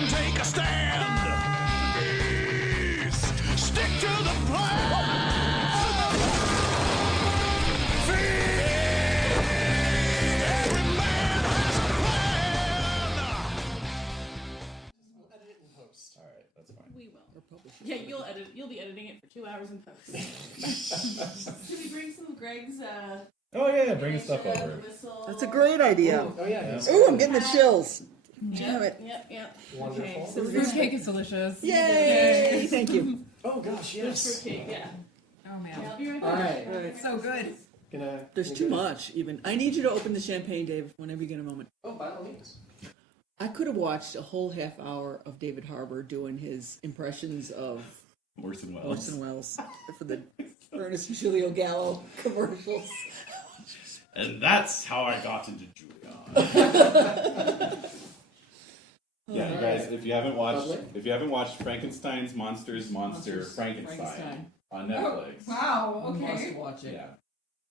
and take a stand. Please stick to the plan. Every man has a plan. We'll edit it in post. All right, that's fine. We will. Yeah, you'll be editing it for 2 hours in post. Should we bring some of Greg's? Oh yeah, bring his stuff over. That's a great idea. Oh, yeah. Ooh, I'm getting the chills. Damn it. Yep. Wonderful. Okay, so Fruitcake is delicious. Yay! Thank you. Oh, gosh, yes. fruitcake, yeah. Oh man. Yeah, I'll be right All back. right. It's so good. There's too much, even. I need you to open the champagne, Dave, whenever you get a moment. Oh, by all means. I could have watched a whole half hour of David Harbour doing his impressions of Orson Welles. Orson Welles for the Ernest Julio Gallo commercials. And that's how I got into Julian. Yeah, you guys, if you haven't watched Frankenstein's Monster Frankenstein on Netflix. Wow. You Okay. must watch it. Yeah.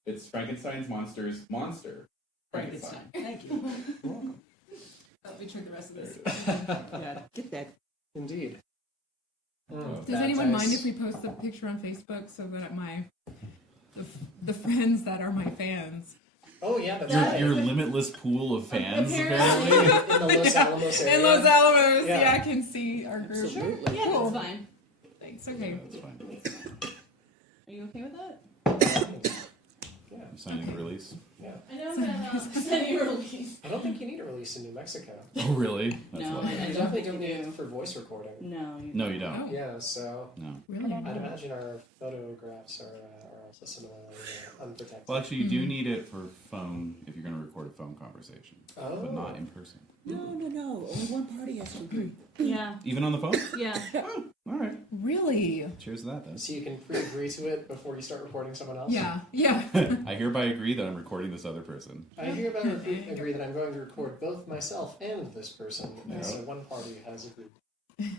It's Frankenstein's Monster Frankenstein. Thank you. Let me try the rest of this. Yeah, get that. Indeed. Does anyone mind if we post the picture on Facebook so that the friends that are my fans? Oh, yeah, that's right. Your limitless pool of fans, Apparently. apparently. In the Los Alamos area. In Los Alamos, Yeah. yeah, I can see our group. Absolutely. Yeah, Cool. that's fine. Thanks. Okay. That's fine. Are you okay with that? You signing the release? Yeah. I know that sending a release. I don't think you need a release in New Mexico. Oh, really? That's No, lovely. I You don't definitely think don't you need do. it for voice recording. No. No, you don't. Oh, Yeah, so No. really? I'd imagine our photographs are also similarly unprotected. Well, actually, you do need it for phone if you're going to record a phone conversation, Oh. but not in person. No. Only one party has to agree. Yeah. Even on the phone? Yeah. Oh, all right. Really? Cheers to that, then. So you can pre-agree to it before you start recording someone else? Yeah. Yeah. I hereby agree that I'm recording this other person. I hereby agree that I'm going to record both myself and this person, and so one party has agreed.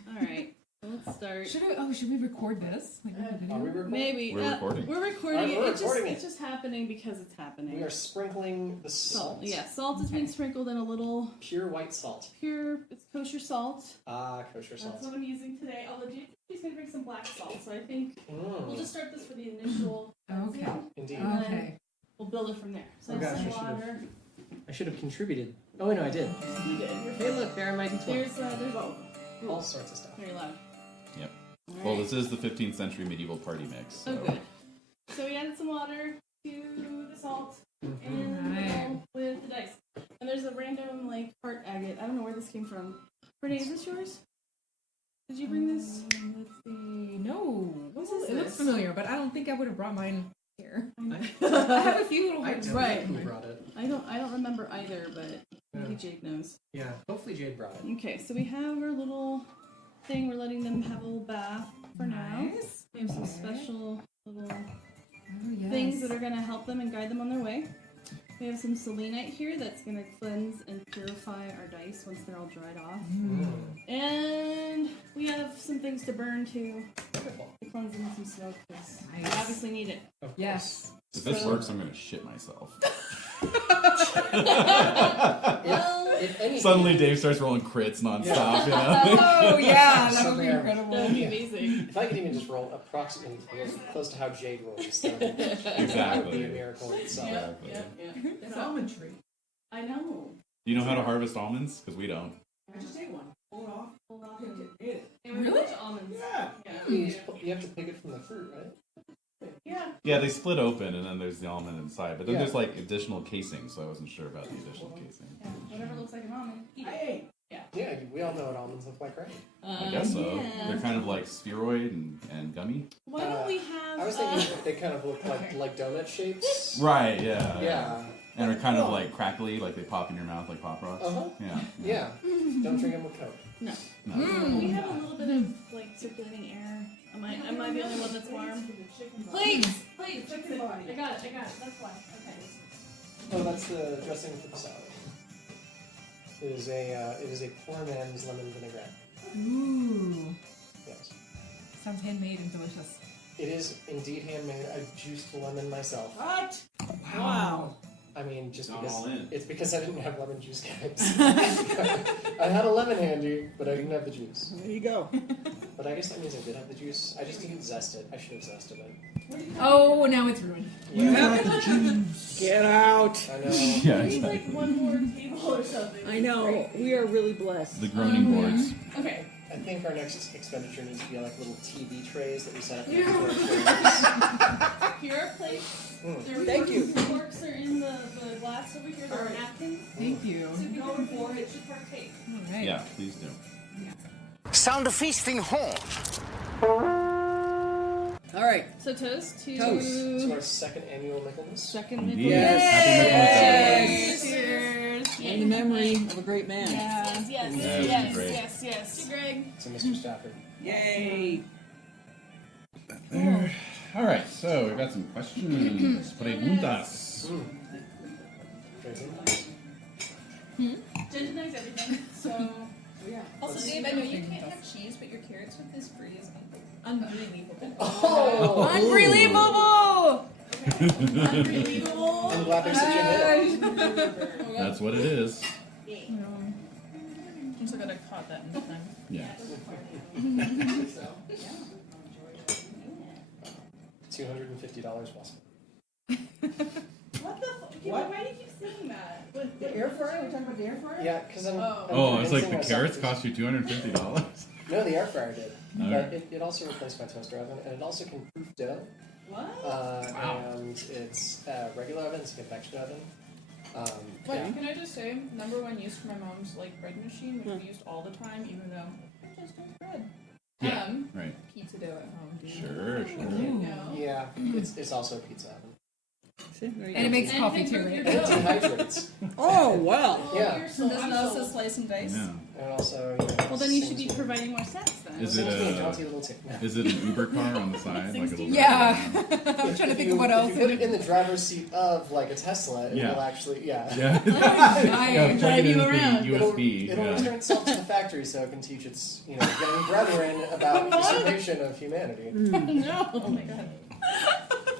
All right. Let's start. Should we record this? Like, make a video? Are we recording? Maybe. We're recording. We're recording We're it. recording it. It's just happening because it's happening. We are sprinkling the salt. Yeah, salt is being sprinkled in a little Pure white salt. it's kosher salt. Ah, kosher salt. That's what I'm using today. Although she's going to bring some black salt, so I think we'll Mm, just start this for the initial. Okay. indeed. Okay. We'll build it from there. So Oh, gosh, some I should've- water. I should have contributed. Oh, no, I did. You did. You're Hey, look, there are my D12. There's all sorts of stuff. Very loud. Yep. All Well, right. this is the 15th century medieval party mix. Oh, So. good. So we added some water to the salt and Right. with the dice. And there's a random heart agate. I don't know where this came from. Renee, is this yours? Did you bring this? Let's see. No. What is It looks this? familiar, but I don't think I would have brought mine here. I I have a few little I hearts. don't Right. know who brought it. don't remember either, but maybe Yeah. Jade knows. Yeah, hopefully Jade brought it. Okay, so we have our little thing. We're letting them have a little bath for now. Nice. We have some Okay. special little Oh, yes. things that are going to help them and guide them on their way. We have some selenite here that's going to cleanse and purify our dice once they're all dried off. And we have some things to burn to cleanse them with some smoke because we Nice. obviously need it. Of course. Yes. If this works, I'm going to shit myself. If anything, Suddenly, Dave starts rolling crits nonstop. You know? Oh yeah, that would be Somewhere. incredible. That would be amazing. if I could even just roll approximately close to how Jade rolls, that would be a Exactly. miracle in itself. Exactly. It's almond tree. I know. Do you know how to harvest almonds? Because we don't. I just ate one. Pull it off. Hold on. Eat it. And we have a bunch of almonds. Yeah. You have to pick it from the fruit, right? Yeah. Yeah, they split open, and then there's the almond inside. But then Yeah. there's additional casing, so I wasn't sure about the additional casing. Yeah. Whatever looks like an almond. Eat it. Hey. Yeah, we all know what almonds look like, right? I guess so. Yeah. They're kind of like spheroid and gummy. Why don't we have? I was thinking they kind of look like donut shapes. Right. Yeah. Yeah. And they're kind of like crackly, like they pop in your mouth like Pop Rocks. Uh-huh. Yeah. Yeah. Don't drink them with Coke. No. No. We have a little bit of circulating air. Am I the only one that's warm? Please. I got it. That's why. Okay. Oh, that's the dressing for the salad. It is a poor man's lemon vinaigrette. Ooh, Yes. sounds handmade and delicious. It is indeed handmade. I juiced the lemon myself. What? Wow. I mean, just Not because all in. it's because I didn't have lemon juice, guys. I had a lemon handy, but I didn't have the juice. There you go. But I guess that means I did have the juice. I just didn't zest it. I should have zested it. Oh, now it's ruined. Yeah, Get out. I know. Yeah, We need like exactly. one more table or something. I know. We are really blessed. The groaning boards. Okay. I think our next expenditure needs to be like little TV trays that we set up next to our chairs. Here are plates. Their Thank you. forks are in the glass over here. There are napkins. Thank you. So if you go for it, should partake. All right. Yeah, please do. Sound a feasting horn. All right. So toast to To our second annual Michaelmas. second Indeed. Michaelmas. Yes. Happy Michaelmas, Cheers. In the memory of a great man. Yes, yes, That was yes, great. yes. To Greg. To Mr. Stafford. Yay. There. All right, so we've got some questions. Preguntas. Gentilize everything. So, Yeah. Also, Dave, I know you can't have cheese, but your carrots with this brie is unbelievable. Oh! Unbelievable! unbelievable. I'm glad there's such a hit. That's what it is. I'm so glad I caught that in time. Yeah. $250 well spent. What the fuck? Why do you keep saying that? The air fryer? We're talking about the air fryer? Yeah, because I'm. Oh. Oh, I was like, the convincing carrots myself cost you $250? No, the air fryer did. Alright. But it also replaced my toaster oven, and it also can proof dough. What? And it's regular oven, it's a convection oven. Wait, can I just say, number one use for my mom's like bread machine, which we used all the time, even though it just does bread. Yeah. Right. Pizza dough at home, dude. Sure, sure. No. Yeah, it's also a pizza oven. See, there you And it go. makes coffee too, Anything right? It dehydrates. Oh, well. Yeah. Does it also slice and dice? Yeah. And also, Well, then you should be providing more snacks then. Is it a a jaunty little tick. is it an Uber car on the side? Like a little Yeah. I'm trying to think of what else. If you put it in the driver's seat of like a Tesla, it Yeah. will actually, yeah. Yeah. Nice. Plug it you into the around. USB. It'll yeah. return itself to the factory so it can teach its, young brethren about usurpation of humanity. No. Oh my god.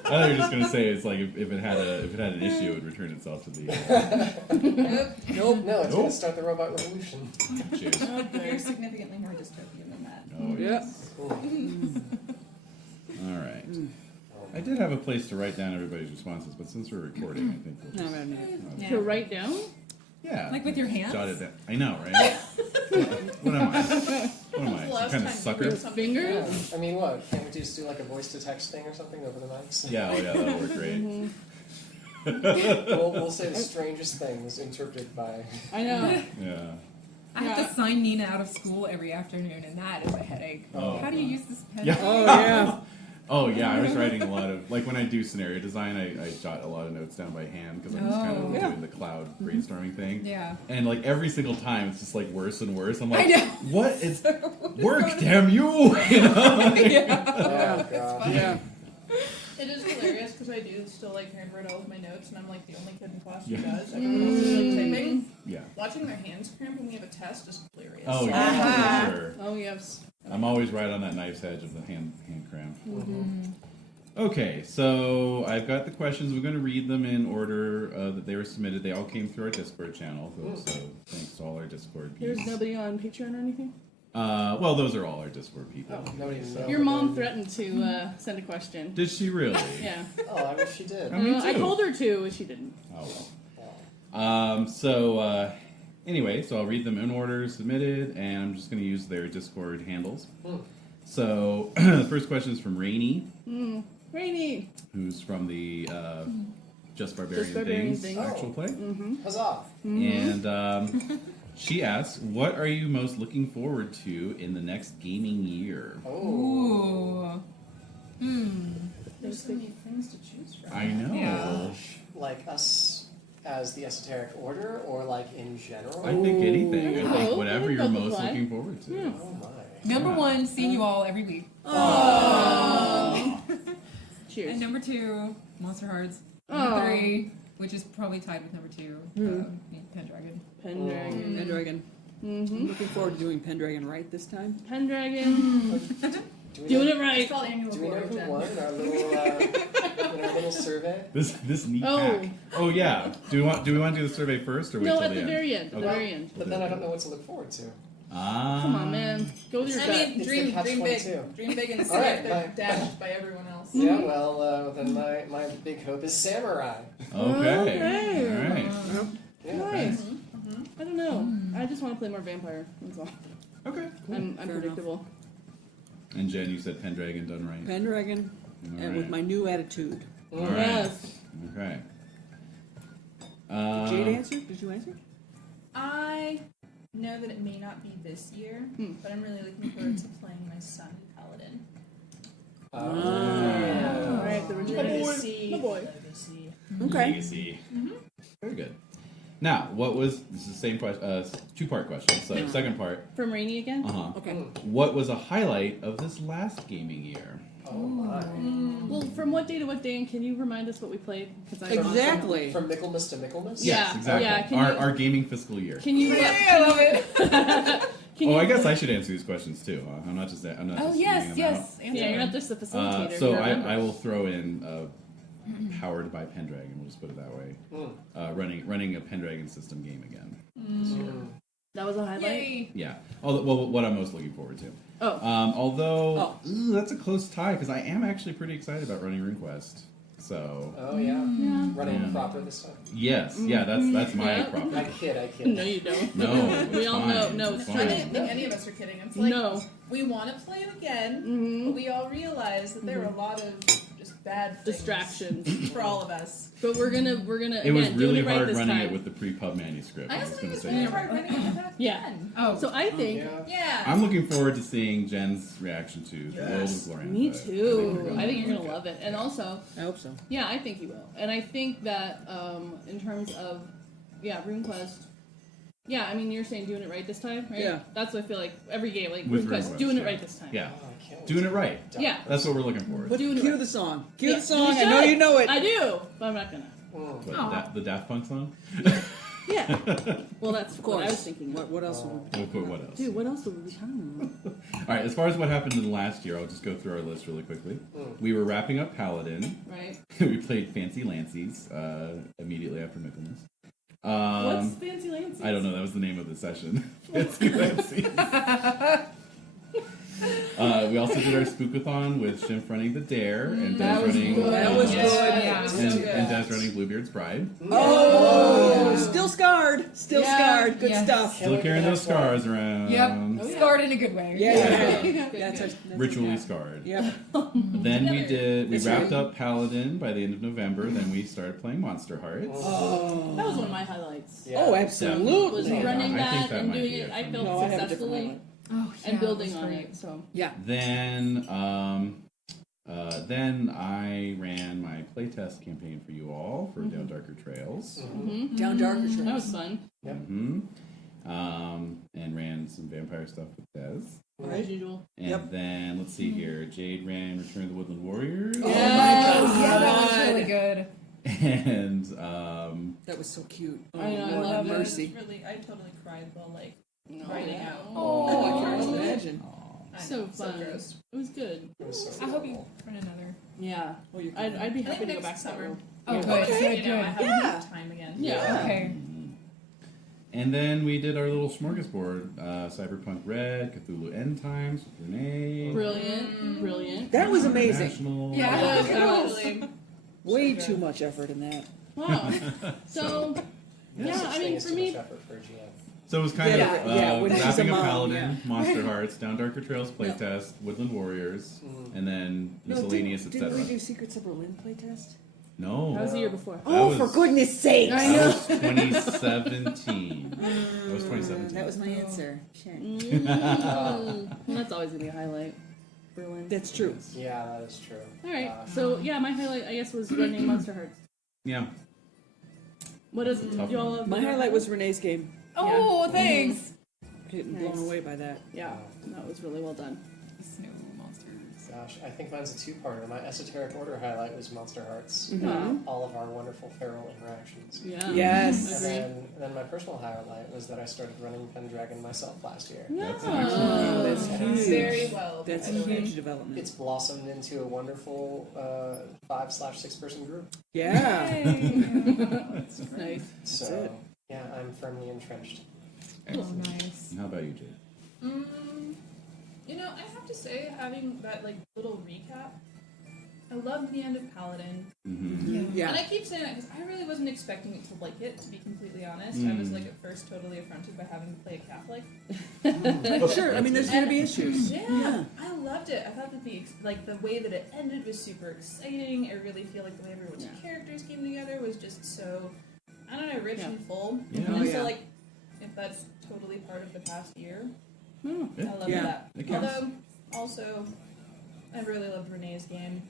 I thought you were just gonna say it's like if it had an issue, it would return itself to the. Nope. No, it's Nope. gonna start the robot revolution. Cheers. You're significantly more dystopian than that. Oh, Yeah. All right. I did have a place to write down everybody's responses, but since we're recording, I think we'll No, just, I mean, Yeah. To write down? yeah. Like with your hands? Jot it down. I know, right? What am I? What am I? The Some last kind of time sucker? you did something Fingers? I mean, what? Can't we just do like a voice to text thing or something over the mics? Yeah, oh yeah, that'll work great. We'll say the strangest things interpreted by. I know. Yeah. I have to sign Nina out of school every afternoon, and that is a headache. Oh. How do you use this pen? Yeah. Oh, yeah. Oh yeah, I was writing a lot of when I do scenario design, I jot a lot of notes down by hand because I'm just kind of Oh. doing the cloud brainstorming thing. Yeah. And like every single time, it's just like worse and worse. I'm I like, know. what? It's work, damn you! You know? Yeah. Oh god. Yeah. It is hilarious because I do still like handwrite all of my notes, and I'm like the only kid in class who Yeah. does. Everyone else is like typing. Yeah. Watching their hands cramp when we have a test is hilarious. Oh So- yeah, for sure. Oh, yes. I'm always right on that knife's edge of the hand cramp. Okay, so I've got the questions. We're going to read them in order that they were submitted. They all came through our Discord channel, so thanks to all our Discord There's peeps. nobody on Patreon or anything? Well, those are all our Discord people. Oh, nobody even knows. Your mom threatened to send a question. Did she really? Yeah. Oh, I wish she did. Me I too. told her to, but she didn't. Oh well. Anyway, so I'll read them in order submitted, and I'm just going to use their Discord handles. So the first question is from Rainy, Rainy. who's from the Just Barbarian, Barbarian Things Things. actual play. Huzzah! And she asks, what are you most looking forward to in the next gaming year? Oh. Ooh. There's so many things to choose from. I know. Yeah. Like us as the Esoteric Order, or like in general? I think anything. I think Oh, whatever I you're think most that's fine. looking forward to. Oh my. Number one, seeing you all every week. Cheers. And number two, Monster Hearts. Aw. Number three, which is probably tied with number two, Pendragon. Pendragon. Pendragon. I'm looking forward to doing Pendragon right this time. Pendragon. Doing it It's right. called annual Do we know board, who Jen. won in our little survey? This neat Oh. hack. Oh yeah. Do we want to do the survey first or wait No, till at the the end? very end. At the Okay. very end. But then I don't know what to look forward to. Ah. Come on, man. Go with your I gut. mean, It's dream the big. catch-22. Dream big and see All right, if they're bye. dashed by everyone else. Yeah, well, then my big hope is samurai. Okay. All right. Yeah. Nice. I don't know. I just want to play more vampire. That's all. Okay. Cool. I'm Fair predictable. And Jen, you said Pendragon done right. Pendragon, All and with right. my new attitude. All right. Yes. Okay. Did Jade answer? Did you answer? I know that it may not be this year, but I'm really looking forward to playing my son Paladin. All right, the return. Legacy. My boy. Legacy. Okay. Legacy. Very good. Now, this is the same question, two-part question. So, second part. From Rainy again? Uh-huh. Okay. What was a highlight of this last gaming year? Oh my. Well, from what day to what day, and can you remind us what we played? Because Exactly. From Michaelmas to Michaelmas? Yeah. Yes, exactly. yeah, can our, you- our gaming fiscal year. Can you? I love it. Can Oh, you? I guess I should answer these questions too. Huh? I'm not just. I'm not Oh just yes, reading them yes. out. Answer Yeah, you're them. not just a facilitator. So you're a member. I will throw in powered by Pendragon. We'll just put it that way. Running a Pendragon system game again. That was a highlight. Yay. Yeah. Well, what I'm most looking forward to. Oh. Although that's a close tie because I am actually pretty excited about running RuneQuest. So Oh yeah. Running Yeah. proper this time. yes, yeah, that's my Yeah. I property. kid. No, you don't. No, We it's all fine. know. No, it's It's I fine. didn't think any of us are kidding. It's like No. we want to play it again, but we all realize that there are a lot of just bad things Distractions. for all of us. But we're gonna It was again, really doing it right hard this running time. it with the pre-pub manuscript. I I was also going think to it's really say. hard running it back Yeah. then. Oh, So I think. Yeah. Yeah. I'm looking forward to seeing Jen's reaction to the World Yes. of Glory. Me too. gonna I think you're like gonna love it, and also, I hope so. yeah, I think you will. And I think that in terms of, RuneQuest. Yeah, I mean, you're saying doing it right this time, right? Yeah. That's what I feel like every game, like With RuneQuest, RuneQuest, doing it yeah. right this time. Yeah, Oh, I can't wait doing to it right. Yeah. That's what we're looking for. But Doing it cue right. the song. Cue Yeah, the song. you I know should. you know it. I do, but I'm not gonna. What, Aw. the Daft Punk song? Yeah. Well, that's Of what course. I was thinking. What else? Would We'll put what else? Dude, what else would we be talking about? All right, as far as what happened in the last year, I'll just go through our list really quickly. We were wrapping up Paladin. Right? We played Fancy Lancy's immediately after Michaelmas. What's Fancy Lancy? I don't know. That was the name of the session. Fancy Lancy's. We also did our Spookathon with Shimp running the Dare and Des running That was Yes. good. Yeah. It was so and, good. and Des running Bluebeard's Bride. Oh, still scarred. Still Yeah. scarred. Good Yes. stuff. Still carrying those scars around. Yep. Scarred in a good way. Yeah. That's Ritually scarred. Yep. Then we That's wrapped right. up Paladin by the end of November. Then we started playing Monster Hearts. That was one of my highlights. Yeah. Oh, Was absolutely. running I that think that and might doing be it. it I for felt me. No, I have a different successfully highlight. Oh, yeah, and building that was on great. it. So Yeah. Then I ran my playtest campaign for you all for Down Darker Trails. Down darker that trails. was fun, And ran some vampire stuff with Des. as usual. And then let's see here, Jade ran Return of the Woodland Warriors. Oh my Yeah, that was god. really good. And That was so cute. Oh, I know, I Lord love have it. mercy. I totally cried while No. writing out. Oh, I can't imagine. I So know, fun. gross. It was good. It was so I hope you cool. run another. Yeah. Oh, you're I'd be I happy think to go back next to that summer. room. Oh, Yeah. good, Okay. good, You know, I good. have Yeah. time again. Yeah. Okay. And then we did our little smorgasbord, Cyberpunk Red, Cthulhu End Times with Renee. Brilliant. Brilliant. That was amazing. International. Yeah. That was- Way too much effort in that. Wow. So, yeah, Such I thing mean, as for too me, much effort for a GM. So it was kind Yeah, of yeah, when she's a wrapping up mom, Paladin, yeah. Monster Hearts, Down Darker Trails playtest, Woodland Warriors, and then miscellaneous, didn't etc. we do Secrets of Berlin playtest? No. that was the year before. Oh, was- for goodness sakes! I know. That was 2017. That was 2017. That was my answer. Shit. Well, that's always gonna be a highlight. Berlin. That's true. Yeah, that is true. All right. So yeah, my highlight I guess was running Monster Hearts. Yeah. What is Tough y'all? one. have- My highlight was Renee's game. Oh, thanks. Getting Nice. blown away by that. Yeah, that was really well done. Snow monsters. Gosh, I think mine's a two-parter. My Esoteric Order highlight was Monster Hearts. Mhm. All of our wonderful feral interactions. Yeah. Yes. And then my personal highlight was that I started running Pendragon myself last year. Yeah. That's excellent. That's huge. Very well. That's a And huge development. It's blossomed into a wonderful 5/6 person group. Yeah. That's Nice. So it. yeah, I'm firmly entrenched. Oh, excellent. nice. And how about you, Jade? You know, I have to say, having that like little recap, I loved the end of Paladin. Mm-hmm. Yeah. And I keep saying that because I really wasn't expecting it to like it, to be completely honest. I was like at first totally affronted by having to play a Catholic. Sure. I mean, there's going to be issues. Yeah, I loved it. I thought that the way that it ended was super exciting. I really feel like the way everyone's characters came together was just so, I don't know, rich and full. Yeah. And Oh, so yeah. like, if that's totally part of the past year, Yeah. I love Yeah. that. It counts. Although, also, I really loved Renee's game.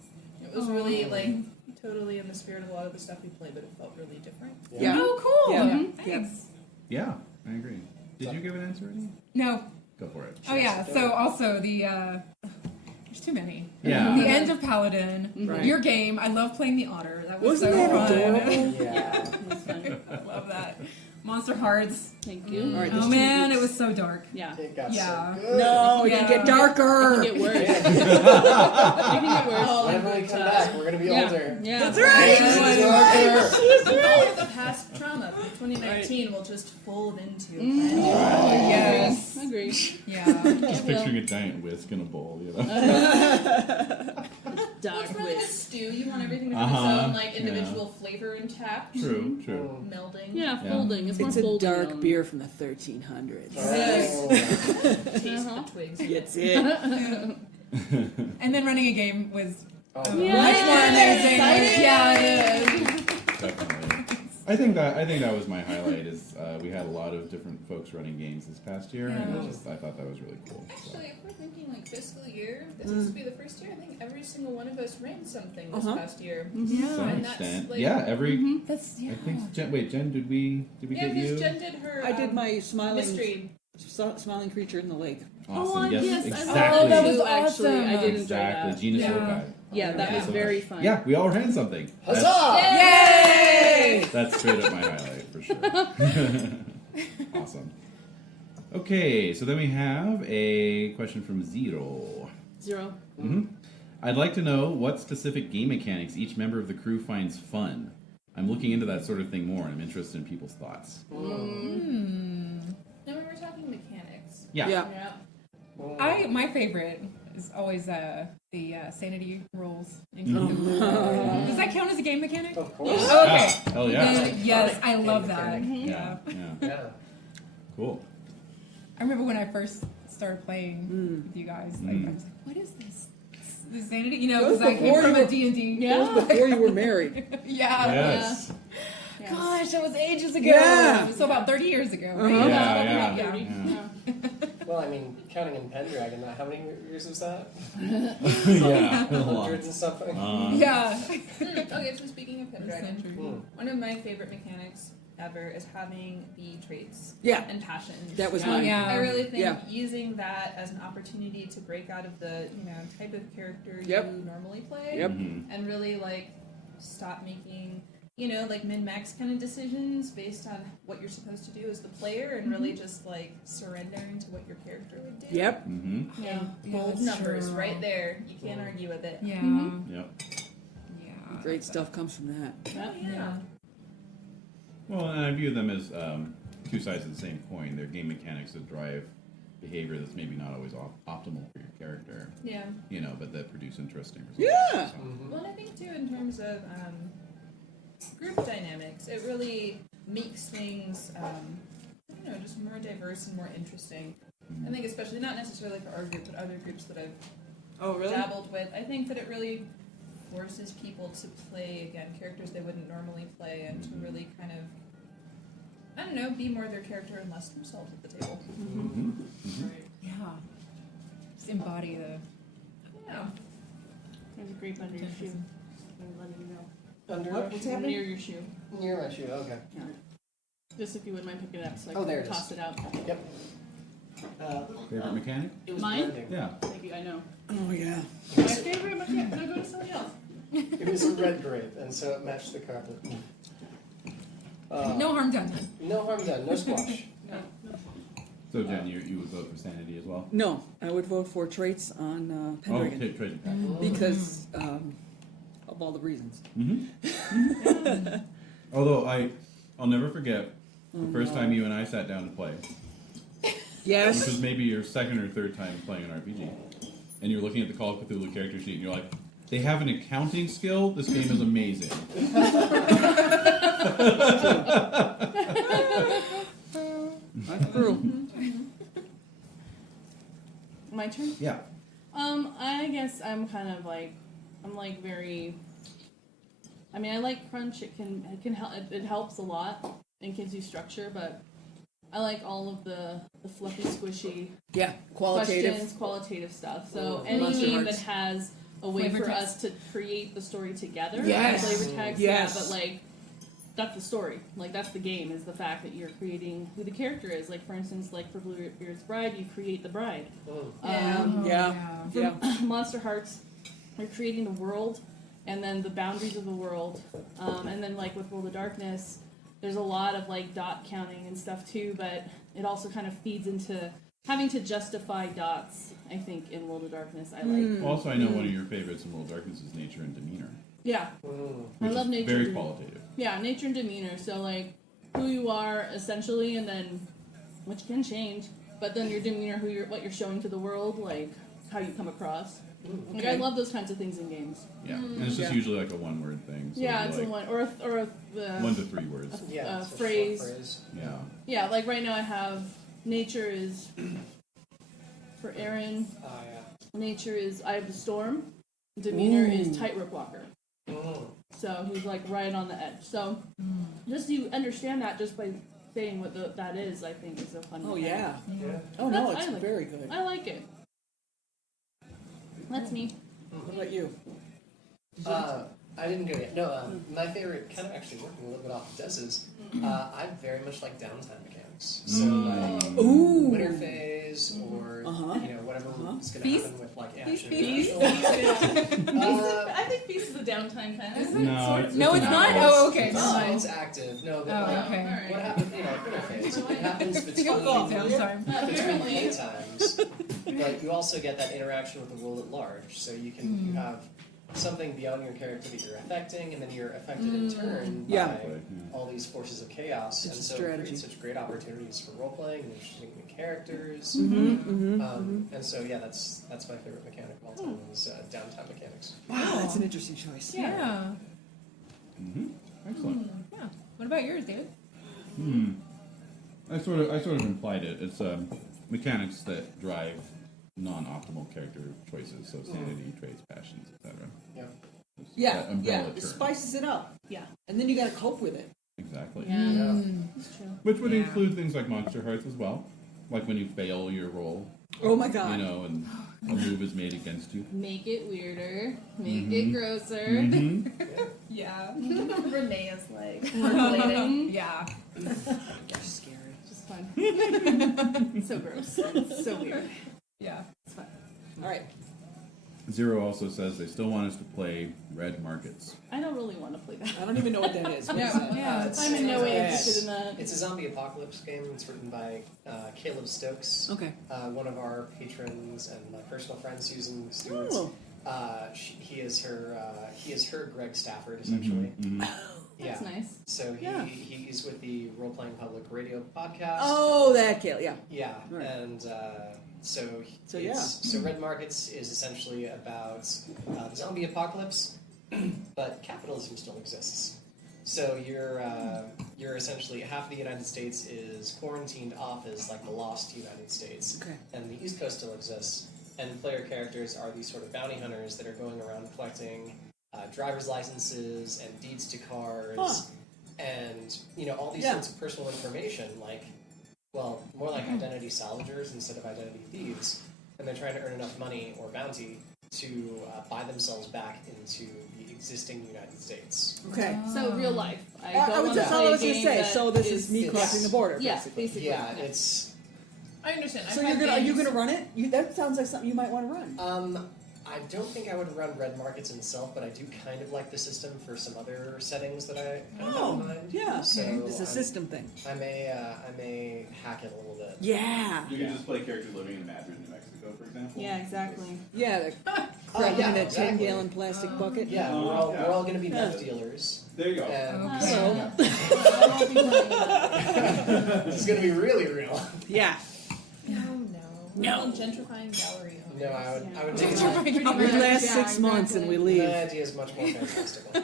It was really like totally in the spirit of a lot of the stuff we played, but it felt really different. Yeah. Oh, cool. Yeah. Thanks. Yeah, I agree. Did you give an answer already? No. Go for it. Oh, yeah. So also the, there's too many. Yeah. The end of Paladin. Right. Your game. I love playing the Otter. That was Wasn't so that fun. adorable? Yeah. I love that. Monster Hearts. Thank you. All right, Oh there's man, two- it was so dark. Yeah. It got Yeah. so good. No, it Yeah. can get darker. It can get worse. Yeah. It can get worse. Whenever we come back, we're gonna be older. Yeah. That's right. All of the past trauma from 2019 will just fold into a brand new Yes. Agreed. Yeah. Just picturing a giant whisk in a bowl, you know? Well, Dark it's really like a whisk. stew. You want everything to have Uh-huh. its own like individual flavor intact. True, true. Melding. Yeah, Yeah. folding. It's more It's a folding. dark though. beer from the 1300s. Oh. Taste the twigs. That's it. And then running a game was Oh, much Yeah. more amazing. Exciting. Yeah, it is. Definitely. I think that was my highlight. Is we had a lot of different folks running games this past year, and Yeah. I thought that was really cool. So. Actually, if we're thinking like fiscal year, this used to be the first year I think every single one of us ran something this past year. To some And that's, extent, like- yeah. Every That's I think Jen. Wait, Jen, did we Yeah, get you? because Jen did her. I did my mystery. smiling creature in the lake. Awesome. Yes, yes, exactly. I love that was too, actually. I awesome. did enjoy Exactly. that. Gina Yeah. Shokai. Yeah, that was So very much. fun. Yeah, we all ran something. Huzzah! Yay! That's straight up my highlight for sure. Awesome. Okay, so then we have a question from Zero. Zero. I'd like to know what specific game mechanics each member of the crew finds fun. I'm looking into that sort of thing more, and I'm interested in people's thoughts. Now when we're talking mechanics. Yeah. Yeah. My favorite is always the sanity rolls. Does that count as a game mechanic? Of course. Okay. Hell yeah. Then, yes, I love Game that. mechanic. Yeah. Yeah. Yeah. Cool. I remember when I first started playing with you guys, like, I was like, what is this? The sanity? You know, because I came before from you a D&D. Yeah. Before you were married. Yeah. Yes. Gosh, that was ages ago. Yeah. So about 30 years ago, Yeah, right? yeah. Yeah. Yeah. Well, I mean, counting in Pendragon, how many years was that? Yeah. A lot. Hundreds and something. Yeah. Okay, so speaking of Pendragon, Hmm. one of my favorite mechanics ever is having the traits Yeah. and passions. That was Oh, mine. yeah. I really think Yeah. using that as an opportunity to break out of the type of character Yep. you normally play, Yep. and really like stop making like min-max kind of decisions based on what you're supposed to do as the player, and really just like surrendering to what your character would do. Yep. Mm-hmm. Yeah, Yeah, bold that's numbers true. right there. You can't argue with it. Yeah. Yep. Yeah. Great stuff comes from that. Oh, yeah. Well, and I view them as two sides of the same coin. They're game mechanics that drive behavior that's maybe not always optimal for your character, Yeah. but that produce interesting results. Yeah. So, Well, and I think too, in terms of group dynamics, it really makes things, just more diverse and more interesting. I think, especially not necessarily for our group, but other groups that I've Oh, really? dabbled with, I think that it really forces people to play again characters they wouldn't normally play, and to really kind of, I don't know, be more their character and less themselves at the table. Yeah. Just embody the. Yeah. There's a grape under your shoe. I'm letting you know. Under What's happening? Near your shoe. near my shoe. Okay. Just if you wouldn't mind picking it up so I Oh, there can it is. toss it out. Yep. favorite mechanic? It was Mine? blending. Yeah. Thank you, I know. Oh, yeah. My favorite mechanic. Can I go to somebody else? It was a red grape, and so it matched the carpet. No harm done. No harm done. No squash. No. So Jen, you would vote for sanity as well? No, I would vote for traits on Oh, Pendragon trade pack. because of all the reasons. Although I'll never forget the first time you and I sat down to play, which Yes. was maybe your second or third time playing an RPG, and you're looking at the Call of Cthulhu character sheet, and you're like, they have an accounting skill? This game is amazing. That's true. My turn. Yeah. I guess I'm kind of like, I'm like very. I mean, I like crunch. It can help. It helps a lot and gives you structure. But I like all of the fluffy, squishy Yeah, qualitative. questions, qualitative stuff. So Ooh. any Monster game Hearts. that has a way Flavor for text. us to create the story together. Yes. Flavor text. Yes. Yeah, but like. That's the story. Like, that's the game, is the fact that you're creating who the character is. Like, for instance, like for Bluebeard's Bride, you create the bride. Yeah. For Yeah. Monster Hearts, you're creating the world, and then the boundaries of the world. And then, like, with World of Darkness, there's a lot of, like, dot counting and stuff, too, but it also kind of feeds into having to justify dots, I think, in World of Darkness. I like. Also, I know one of your favorites in World of Darkness is nature and demeanor. Yeah. I Which love is nature. very and qualitative. Yeah, nature and demeanor. So, like, who you are, essentially, and then, which can change, but then your demeanor, what you're showing to the world, like, how you come across. Like, I love those kinds of things in games. Yeah, and it's just usually like a one-word thing. So Yeah, it'd it's be a like one, or a 1 to 3 words. Yeah, it's a short phrase. Yeah. Yeah, like right now I have nature is for Aaron. Nature is I have the storm. Demeanor is tightrope walker. So he's like right on the edge. So just you understand that just by saying what that is, I think is a fun. Oh mechanic. yeah. Oh no, I it's like very good. I like it. That's me. What about you? I didn't go yet. No, my favorite, kind of actually working a little bit off of Des's, I very much like downtime mechanics. So like Ooh. winter phase or you know whatever is going to Feast? happen with like action. Feast? I I think Feast is a downtime kind of. No, it's No, it's not. Oh, okay. It's active. No, but Oh, like, okay. what happens? You know, winter phase. It happens between Downtime. between playtimes, but you also get that interaction with the world at large. So you can you have something beyond your character that you're affecting, and then you're affected in turn by Yeah. all these forces of chaos. It's and a so it strategy. creates such great opportunities for role playing and interesting new characters. And so yeah, that's my favorite mechanic of all time is downtime mechanics. Wow, that's an interesting choice. Yeah. Excellent. Yeah. What about yours, David? I sort of implied it. It's mechanics that drive non-optimal character choices, so sanity, traits, passions, etc. Yeah. Yeah, That umbrella yeah. It term. spices it up, Yeah. and then you got to cope with it. Exactly. Yeah. That's true. Which would include things like Monster Hearts as well, like when you fail your roll, Oh my god. you know, and a move is made against you. Make it weirder. Make it grosser. Yeah. Renee is like Percolating. Yeah. You're scary. Just fun. So gross. So weird. Yeah. It's fun. All right. Zero also says they still want us to play Red Markets. I don't really want to play that. I don't even know what that is. What is that? Yeah. I'm in no way It's- interested in that. It's a zombie apocalypse game. It's written by Caleb Stokes, Okay. one of our patrons and my personal friend Susan Stewart. Oh. He is her Greg Stafford essentially. That's nice. So Yeah. he's with the Role Playing Public Radio podcast. Oh, that kid. Yeah. Yeah, Right. and so yeah. so Red Markets is essentially about the zombie apocalypse, but capitalism still exists. So you're essentially half the United States is quarantined off as like the lost United States, Okay. and the East Coast still exists. And player characters are these sort of bounty hunters that are going around collecting driver's licenses and deeds to cars, and all these sorts of personal information, like, well, more like identity salvagers instead of identity thieves, and they're trying to earn enough money or bounty to buy themselves back into the existing United States. Okay. So real life. I don't was wanna just play all I a was going to game say. that So this is me it's- crossing the border, Yeah, basically. basically. Yeah, it's. I understand. So are you going to run it? That sounds like something you might want to run. I don't think I would run red markets himself, but I do kind of like the system for some other settings that I kind of have in mind. Yeah, So it's a system thing. I may hack it a little bit. Yeah. You can just play characters living in Madrid, New Mexico, for example. Yeah, exactly. Yeah, the crap yeah, in that exactly. 10-gallon plastic bucket. Yeah, we're all going to be meth dealers. There you go. And Hello. I won't be playing that. this is going to be really real. Yeah. No. Gentrifying gallery owners. No, I would take it. We last 6 months and we leave. That idea is much more fantastical.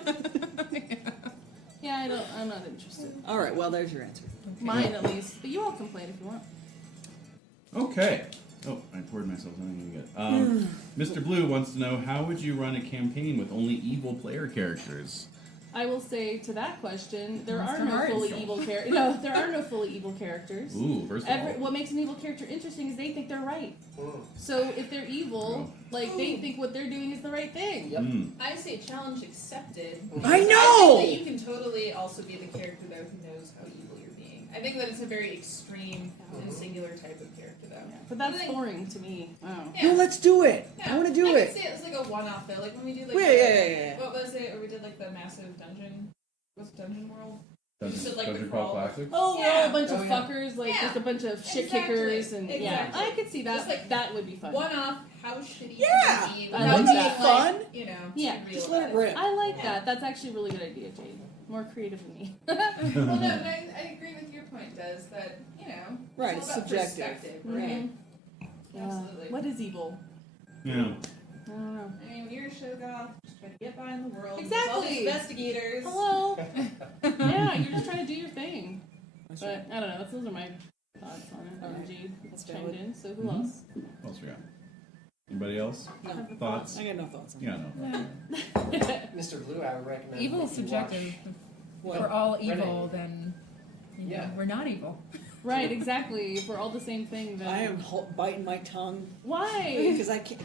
Yeah, I'm not interested. All right, well, there's your answer. Mine at least, but you all complain if you want. Okay. Oh, I poured myself something good. Mr. Blue wants to know, how would you run a campaign with only evil player characters? I will say to that question, there Monster are no Hearts. fully evil characters. No, there are no fully evil characters. Ooh, first of all. What makes an evil character interesting is they think they're right. So if they're evil, like they think what they're doing is the right thing. Yep. I say challenge accepted. I I know! think that you can totally also be the character though who knows how evil you're being. I think that it's a very extreme and singular type of character though. Yeah, but that's boring to me. Oh. Yeah. No, let's do it. Yeah. I want to do I it. could say it's like a one-off though. Like when we do like Yeah. what was it? Or we did like the massive dungeon. What's Dungeon World? Dungeon, You said, like, Dungeon the Crawl crawl. Classic? Oh, we're all a bunch Oh, of yeah. fuckers, like Yeah. just a bunch of shit Exactly. kickers, and yeah, Exactly. I could see that. Just like that would be fun. One-off. How shitty Yeah. can you be? I without like being, that. Fun. You know. Yeah. too real Just let it about rip. I like that. That's actually a really good idea, Jade. More creative than me. Well, no, but I agree with your point, Des, that, you know, Right, it's it's all about subjective. perspective, right? Absolutely. What is evil? Yeah. I don't know. I mean, when you're a show goth, just trying to get by in the world. Exactly. All these investigators. Hello. Yeah, you're just trying to do your thing. But I don't know. Those are my thoughts on it. RNG chimed in. So who else? What else we got? Anybody else? No. Thoughts? I got no thoughts on Yeah, no. Mr. Blue, I would recommend. Evil is that you subjective. watch- If we're all Renee. evil, then you know, Yeah. we're not evil. Right. Exactly. If we're all the same thing, then I am biting my tongue why? because I can't.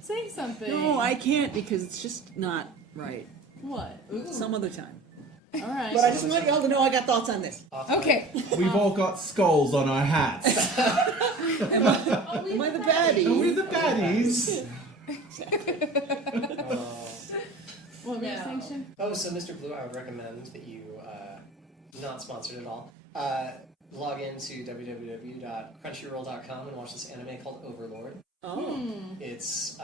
Say something. No, I can't because it's just not right. What? Some other time. All right. But I just want y'all to know I got thoughts on this. Okay. We've all got skulls on our hats. Am I the baddie? Are we the baddies? What were you No. saying, Shin? Oh, so Mr. Blue, I would recommend that you, not sponsored at all, log into www.crunchyroll.com and watch this anime called Overlord. Oh. It's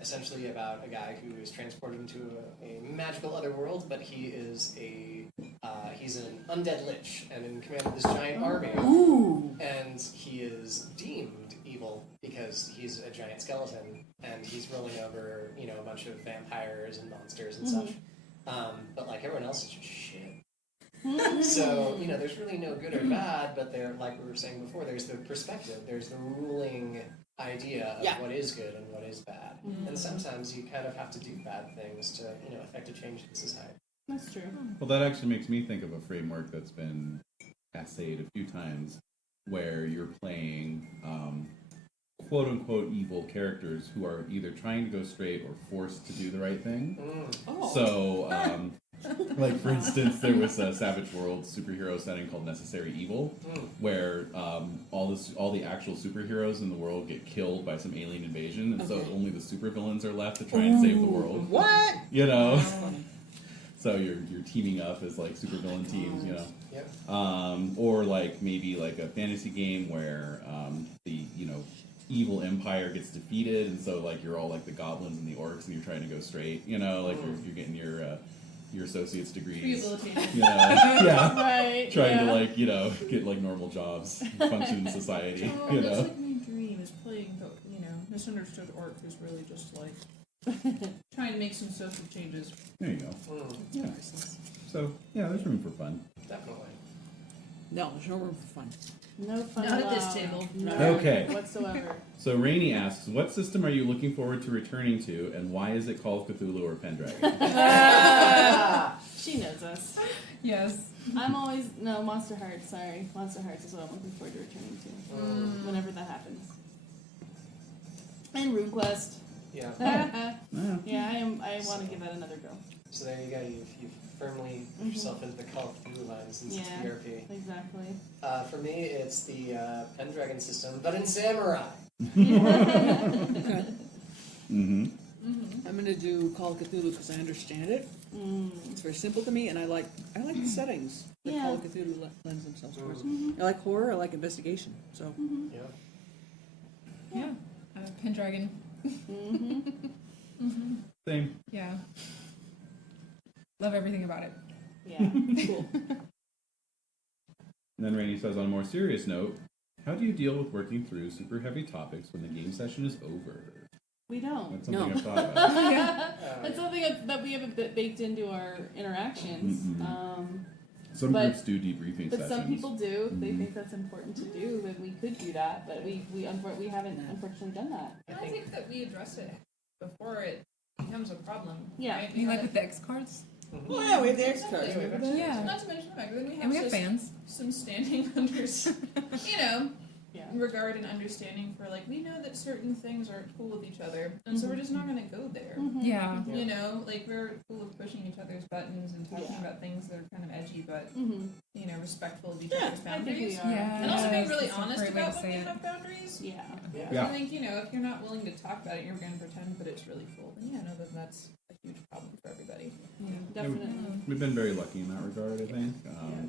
essentially about a guy who is transported into a magical other world, but he is he's an undead lich and in command of this giant army. Ooh. And he is deemed evil because he's a giant skeleton and he's rolling over, a bunch of vampires and monsters and such. But like everyone else is just shit. So, there's really no good or bad, but there, like we were saying before, there's the perspective, there's the ruling idea of what is good and what is bad. And sometimes you kind of have to do bad things to, affect a change in society. That's true. Well, that actually makes me think of a framework that's been essayed a few times where you're playing quote-unquote evil characters who are either trying to go straight or forced to do the right thing. Oh. So, like for instance, there was a Savage World superhero setting called Necessary Evil, where all the actual superheroes in the world get killed by some alien invasion, and so only the supervillains are left to try and save the world. What? So you're teaming up as like supervillain teams, Yep. or like maybe like a fantasy game where the evil empire gets defeated, and so like you're all like the goblins and the orcs, and you're trying to go straight, like you're getting your associate's degrees, Rehabilitation. yeah, Right. trying to like get like normal jobs, function in society, Oh, that's like my dream is playing the misunderstood orc who's really just like trying to make some social changes. There you go. Yeah. So yeah, there's room for fun. Definitely. No, there's no room for fun. No fun. Not at this allowed. table. No. Okay. Whatsoever. So Rainey asks, what system are you looking forward to returning to, and why is it Call of Cthulhu or Pendragon? She knows us. Yes. I'm always Monster Hearts. Sorry, Monster Hearts is what I'm looking forward to returning to whenever that happens. And RuneQuest. Yeah. Yeah, I want to give that another go. So there you go. You've firmly put yourself into the Call of Cthulhu line since it's Yeah. BRP. Exactly. For me, it's the Pendragon system, but in Samurai. Mm-hmm. I'm going to do Call of Cthulhu because I understand it. It's very simple to me, and I like the settings that Yeah. Call of Cthulhu lends themselves towards. I like horror. I like investigation. So Yeah. Yeah. Pendragon. Same. Yeah. Love everything about it. Yeah. cool. And then Rainey says, on a more serious note, how do you deal with working through super heavy topics when the game session is over? We don't. That's something No. I've thought about. That's something that we have a bit baked into our interactions. Some But- groups do debriefing But sessions. some people do. If they think that's important to do, then we could do that. But we haven't unfortunately done that. I think that we address it before it becomes a problem. Yeah. Right? You like with the X cards? Oh yeah, we have the X cards. Exactly. Yeah. Not to mention the fact that then we have, And we have just fans. some standing Yeah. regard and understanding for like we know that certain things aren't cool with each other, and so we're just not going to go there. Yeah. You know, like we're cool with pushing each other's buttons and talking Yeah. about things that are kind of edgy, but Mm-hmm. you know, respectful of each Yeah, other's I think we boundaries. are. Yeah. And also being really That's a honest great way to about when say we it. have boundaries. Yeah. Yeah. Yeah. I think, you know, if you're not willing to talk about it, you're going to pretend, but it's really cool, then yeah, no, then that's a huge problem for everybody. Definitely. We've been very lucky in that regard, I think.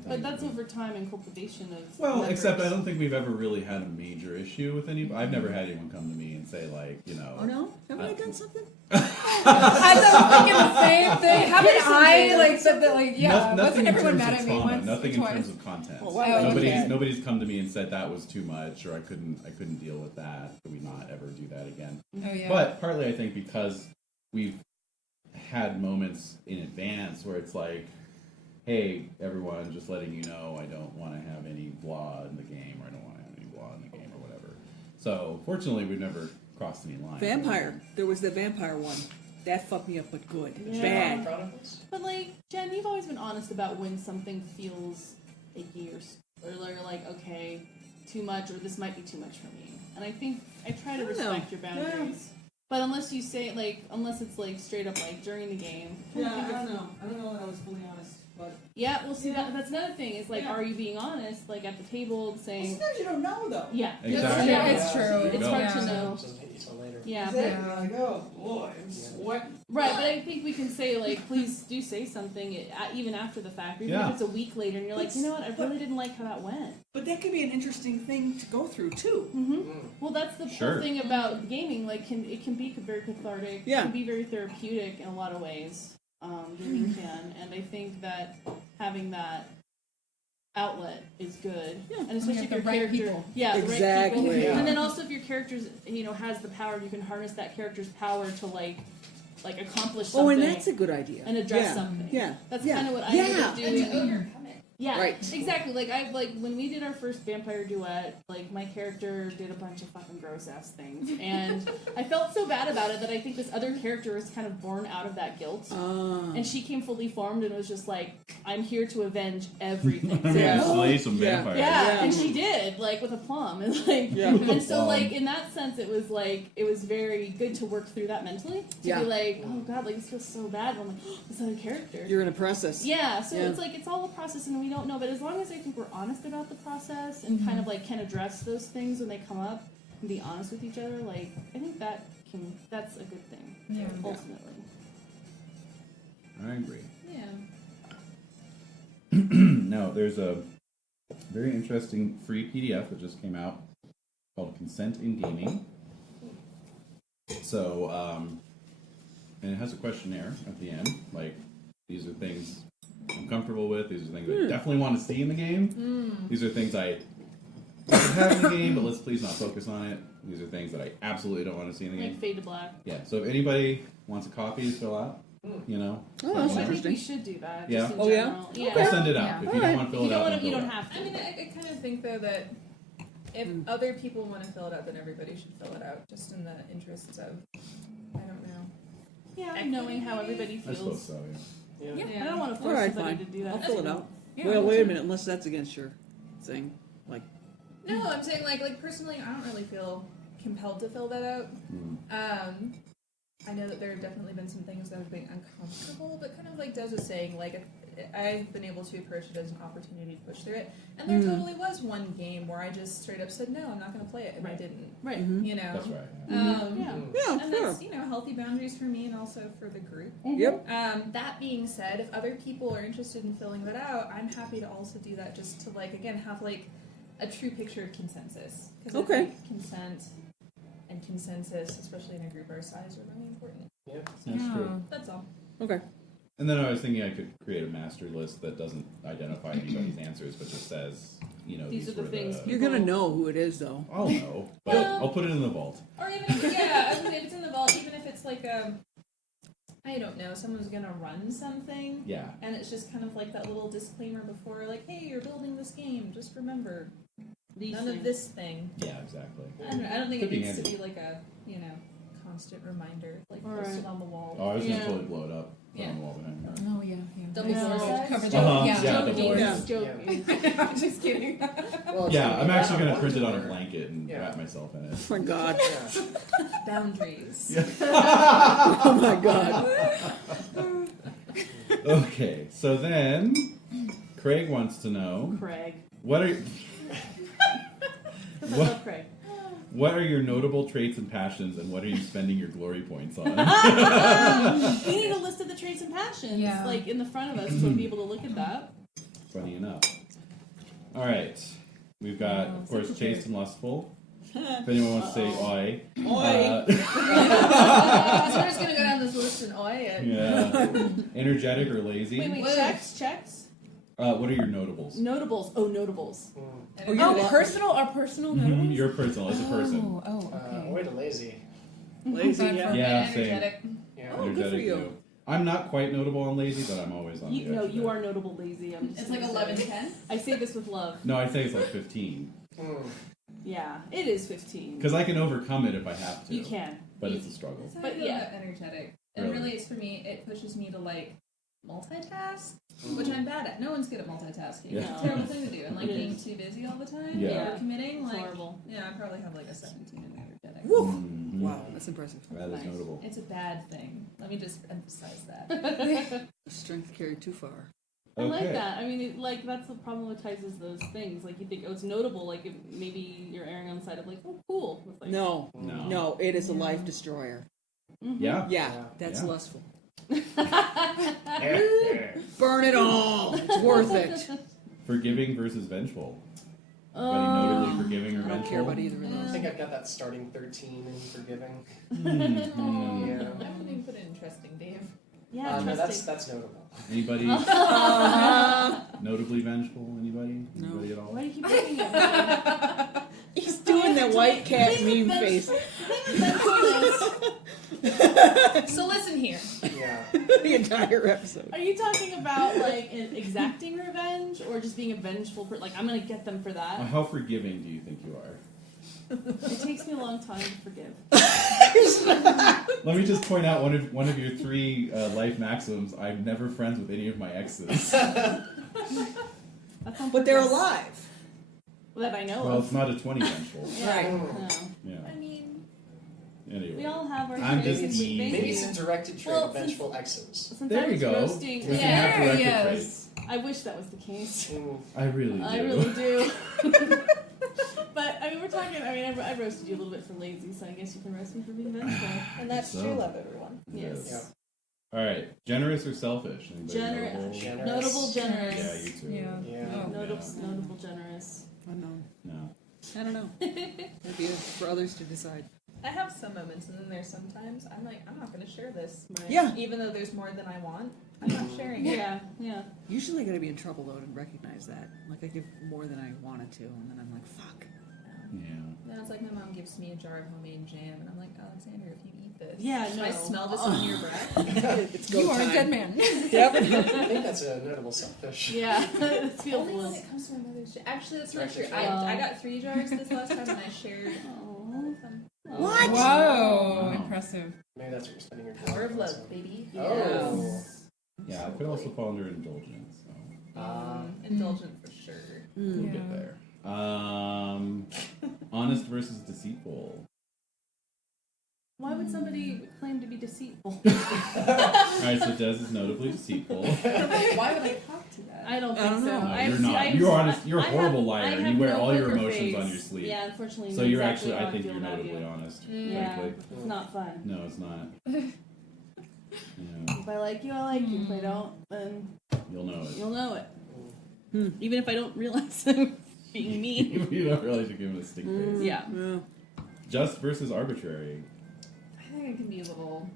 But that's over time and cultivation of. Well, members. except I don't think we've ever really had a major issue with anybody. I've never had anyone come to me and say, like, you know... Oh no, haven't I done something? I was thinking the same thing. Haven't I like said that? Like, yeah, Nothing wasn't in everyone terms mad of at me trauma, once nothing or in twice? terms of content. Well, why would Okay. Nobody's come to me and said that was too much, or I couldn't deal with that. Could we not ever do that again? Oh yeah. But partly, I think because we've had moments in advance where it's like, hey, everyone, just letting you know, I don't want to have any blah in the game, or I don't want to have any blah in the game, or whatever. So, fortunately, we've never crossed any lines. Vampire. There was the vampire one. That fucked me up, but good. Yeah. Bad. Chronicles? But like Jen, you've always been honest about when something feels icky or like okay, too much, or this might be too much for me. And I think I try to I don't know. respect your boundaries. But unless you say unless it's like straight up like during the game. Yeah, I don't know. I don't know that I was fully honest, but Yeah, well, see, that's another thing. Is like, are you being honest, like at the table, saying, sometimes you don't know though. yeah, Exactly. Yeah, it's true. There you it's go. hard Yeah. to know. Doesn't hit you till later. Yeah, Exactly. Like, oh boy, I'm sweating. right. But I think we can say like, please do say something even after the fact, or even Yeah. if it's a week later, and you're like, you know what, I really didn't like how that went. But that could be an interesting thing to go through too. Well, that's the Sure. whole thing about gaming. Like, it can be very cathartic. Yeah. It can be very therapeutic in a lot of ways. Gaming can, and I think that having that outlet is good, and especially if the your right character, people. yeah, the right Exactly. people, Yeah. and then also if your character's has the power, you can harness that character's power to like accomplish something. Oh, and that's a good idea. and address yeah. something. Yeah. That's Yeah. kind of what I Yeah. ended up And doing. to overcome it. Yeah, Right. exactly. Like when we did our first vampire duet, like my character did a bunch of fucking gross ass things, and I felt so bad about it that I think this other character was kind of born out of that guilt, and she came fully formed and was just like, "I'm here to avenge everything." I'm going to So- slay some Yeah. vampires. yeah, Yeah. and she did, like with a plum, and like, Yeah. and so Plum. like in that sense, it was very good to work through that mentally. To Yeah. be like, oh god, like this feels so bad. And I'm like, oh, this other character. You're in a process. Yeah, so Yeah. it's like it's all a process, and we don't know. But as long as I think we're honest about the process and kind of like can address those things when they come up and be honest with each other, like I think that's a good thing. Yeah. Ultimately. I agree. Yeah. Now, there's a very interesting free PDF that just came out called Consent in Gaming. So, and it has a questionnaire at the end. Like, these are things I'm comfortable with. These are things I definitely want to see in the game. These are things I have in the game, but let's please not focus on it. These are things that I absolutely don't want to see in the Like game. fade to black. Yeah, so if anybody wants a copy to fill out, you know, Oh, let that's me know. I think we interesting. should do that. Yeah? Just in Oh, yeah? general. Yeah. I'll send it out. Yeah. If you don't want to fill You it don't out, want don't to. You fill it don't out. have to. I mean, I kind of think though that if other people want to fill it out, then everybody should fill it out, just in the interests of, I don't know. Yeah, knowing how everybody I suppose feels. so, yeah. Yeah. I don't want to All force right, somebody fine. to do that. I'll fill it out. Yeah, Well, me wait a too. minute. Unless that's against your thing. Like, No, I'm saying like personally, I don't really feel compelled to fill that out. I know that there have definitely been some things that have been uncomfortable, but kind of like Des was saying, like I've been able to approach it as an opportunity to push through it. And there totally was one game where I just straight up said, no, I'm not going to play it, and I didn't. Right. You know? That's right. Yeah. Yeah, And sure. that's, healthy boundaries for me and also for the group. Yep. That being said, if other people are interested in filling that out, I'm happy to also do that just to, again, have, a true picture of consensus. Because Okay. I think consent and consensus, especially in a group our size, are really important. Yep. That's true. That's all. Okay. And then I was thinking I could create a master list that doesn't identify anybody's answers, but just says, These are the were things You're gonna know who it is, though. I'll know, but I'll put it in the vault. Or even if, I was gonna say, if it's in the vault, even if it's I don't know, someone's gonna run something. Yeah. And it's just kind of that little disclaimer before, hey, you're building this game, just remember, none of this thing. Yeah, exactly. I don't think Could it be needs handy. to be a, constant reminder, Alright. posted on the wall. Oh, I was gonna Yeah. totally blow it up. Put it Yeah. on the wall behind her. Oh yeah, yeah. Double Yeah. size? Cover the Yeah, yeah. double Yeah. size. Joking. I'm just kidding. Well, Yeah, I'm actually gonna gonna print it on a blanket and Yeah. wrap myself in it. Oh my god. Boundaries. Oh my god. Okay, so then Craig wants to know Craig. what are Because I What? love Craig. what are your notable traits and passions, and what are you spending your glory points on? We need a list of the traits and passions, Yeah. in the front of us, to be able to look at that. Funny enough. All right, we've got, of course, secretary. chaste and lustful. If anyone wants to say oi. Oi. So we're just gonna go down this list and Yeah. Energetic or lazy. Wait, checks? What are your notables? Notables. Oh, notables. Oh, you're Oh, lo- personal or personal Mhm, notables? You're personal as a person. Oh, okay. Way to lazy. lazy, Bad yeah. for- Yeah, same. energetic. Yeah. Oh, good for you. too. I'm not quite notable on lazy, but I'm always on the edge of You it. are notable lazy. I'm just It's gonna say. 11-10. I say this with love. No, I say it's like 15. Mm. Yeah, it is 15. Because I can overcome it if I have to. You can. But You- it's a struggle. That's how But I feel yeah. about energetic. And Really? really, it's for me, it pushes me to multitask, which I'm bad at. No one's good at multitasking. Yeah. It's a terrible thing to do. And It being is. too busy all the time, Yeah. or committing, It's horrible. yeah, I probably have a 17 in energetic. Woo. Mhm. Wow, that's impressive. That is Nice. notable. It's a bad thing. Let me just emphasize that. Strength carried too far. I like Okay. that. I mean, that's what problematizes those things. You think, oh, it's notable. If maybe you're erring on the side of oh, cool. With, No, No. no, it is a life destroyer. Yeah. Yeah, Yeah. that's Yeah. lustful. Yeah. Burn it all. It's worth it. Forgiving versus vengeful. Anybody notably forgiving or I don't vengeful? care about either of I those. think I've got that starting 13 in forgiving. Mhm. Yeah. I wouldn't even put it interesting, Dave. Yeah, No, trusting. that's notable. Anybody notably vengeful? Anybody? No. Anybody at all? Why do you keep looking at me? He's doing that white cat meme face. So listen here. Yeah. The entire episode. Are you talking about an exacting revenge, or just being a vengeful person? I'm gonna get them for that. How forgiving do you think you are? It takes me a long time to forgive. Let me just point out one of your 3 life maxims. I'm never friends with any of my exes. That's on But they're purpose. alive. That I know Well, of. it's not a 20 vengeful. Yeah, Right. no. Yeah. I mean, Anyway. We all have our I'm traits. just mean. Maybe it's a directed trait Well, of vengeful exes. Since There I you was go. roasting, We can yeah, have directed yes. traits. I wish that was the case. Mm. I really do. I really do. But we're talking. I roasted you a little bit for lazy, so I guess you can roast me for being vengeful. and that's So. true love, everyone. Yes. Yeah. All right. Generous or selfish? Anybody notable? Generous. Notable, generous. Yeah, you too. Yeah. Yeah. Oh. Notable, generous. Unknown. No. I don't know. It'd be for others to decide. I have some moments, and then there's sometimes I'm I'm not going to share this. Right. Yeah. Even though there's more than I want, I'm not sharing it. Yeah, yeah. Usually I gotta be in trouble though to recognize that. I give more than I wanted to, and then I'm like, fuck. Yeah. Now it's my mom gives me a jar of homemade jam, and I'm like, Alexander, if you eat this, Yeah, can no. I smell this on your breath? It's go You are time. a good man. Yep. I think that's a notable selfish. Yeah, it feels a Only when little. it comes to my mother's jam. Actually, that's not Actually, true. I got 3 jars this last time, and I shared all of them. What? Whoa, Wow. impressive. Maybe that's what you're spending your Power of glory points love, on. baby. Oh. Yeah, it could also fall under indulgence. So Indulgent for sure. we'll Yeah. get there. Honest versus deceitful. Why would somebody claim to be deceitful? Alright, so Des is notably deceitful. Why would I talk to that? I don't I think don't so. know. No, I've you're seen- not. I've- You're honest. You're a I horrible have- liar. I And have you wear no all your poker emotions face. on your sleeve. Yeah, unfortunately. So know you're exactly actually, how I think feel you're about notably you. honest. Yeah, Frankly. it's not fun. No, it's not. Yeah, If I like you, I like you. If I don't, then you'll know it. you'll know it. Even if I don't realize I'm being mean. You don't realize you're giving a stink face. Yeah. Yeah. Just versus arbitrary. I think it can be a little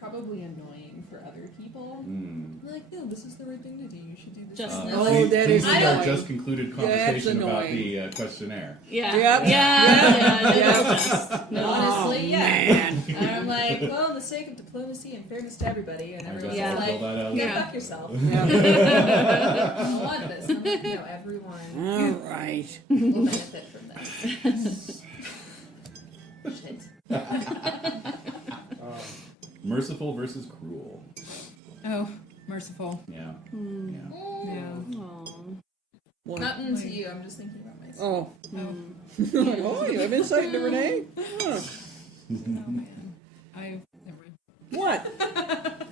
probably annoying for other people. Mm. Like, no, this is the right thing to do. You should do this. Just and no. this. Oh, that is This is our annoying. just concluded That's conversation about annoying. the questionnaire. Yeah. Yep. Yeah. Yep. No, Honestly, yeah. Man. And I'm like, well, in the sake of diplomacy and fairness to everybody, and I everyone's guess I'll like, fill that out. go Yeah. fuck yourself. Yeah. I don't want this. And I'm like, no, everyone All right. will benefit from this. Shit. Merciful versus cruel. Oh, merciful. Yeah. Hmm. Yeah. Yeah. Aw. One. Not into you. I'm just thinking about myself. Oh. Oh, you have insight into Renee? Huh. Oh man. I've never. What?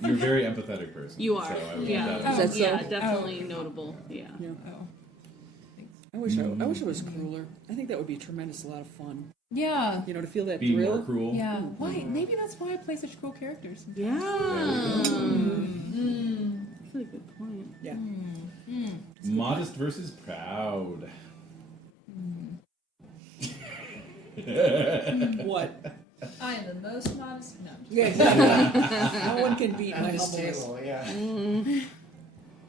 You're a very empathetic person. You are. So I would Yeah. put Is that that so? Yeah, definitely notable. Yeah. Oh. I wish it was crueler. I think that would be a tremendous lot of fun. Yeah. You know, to feel that be thrill. more cruel. Yeah. Why? Maybe that's why I play such cruel characters. Yeah. Mm. That's a good point. Yeah. Modest versus proud. What? I am the most modest. No. Yeah, exactly. No one can beat my At this humbleness. table, yeah.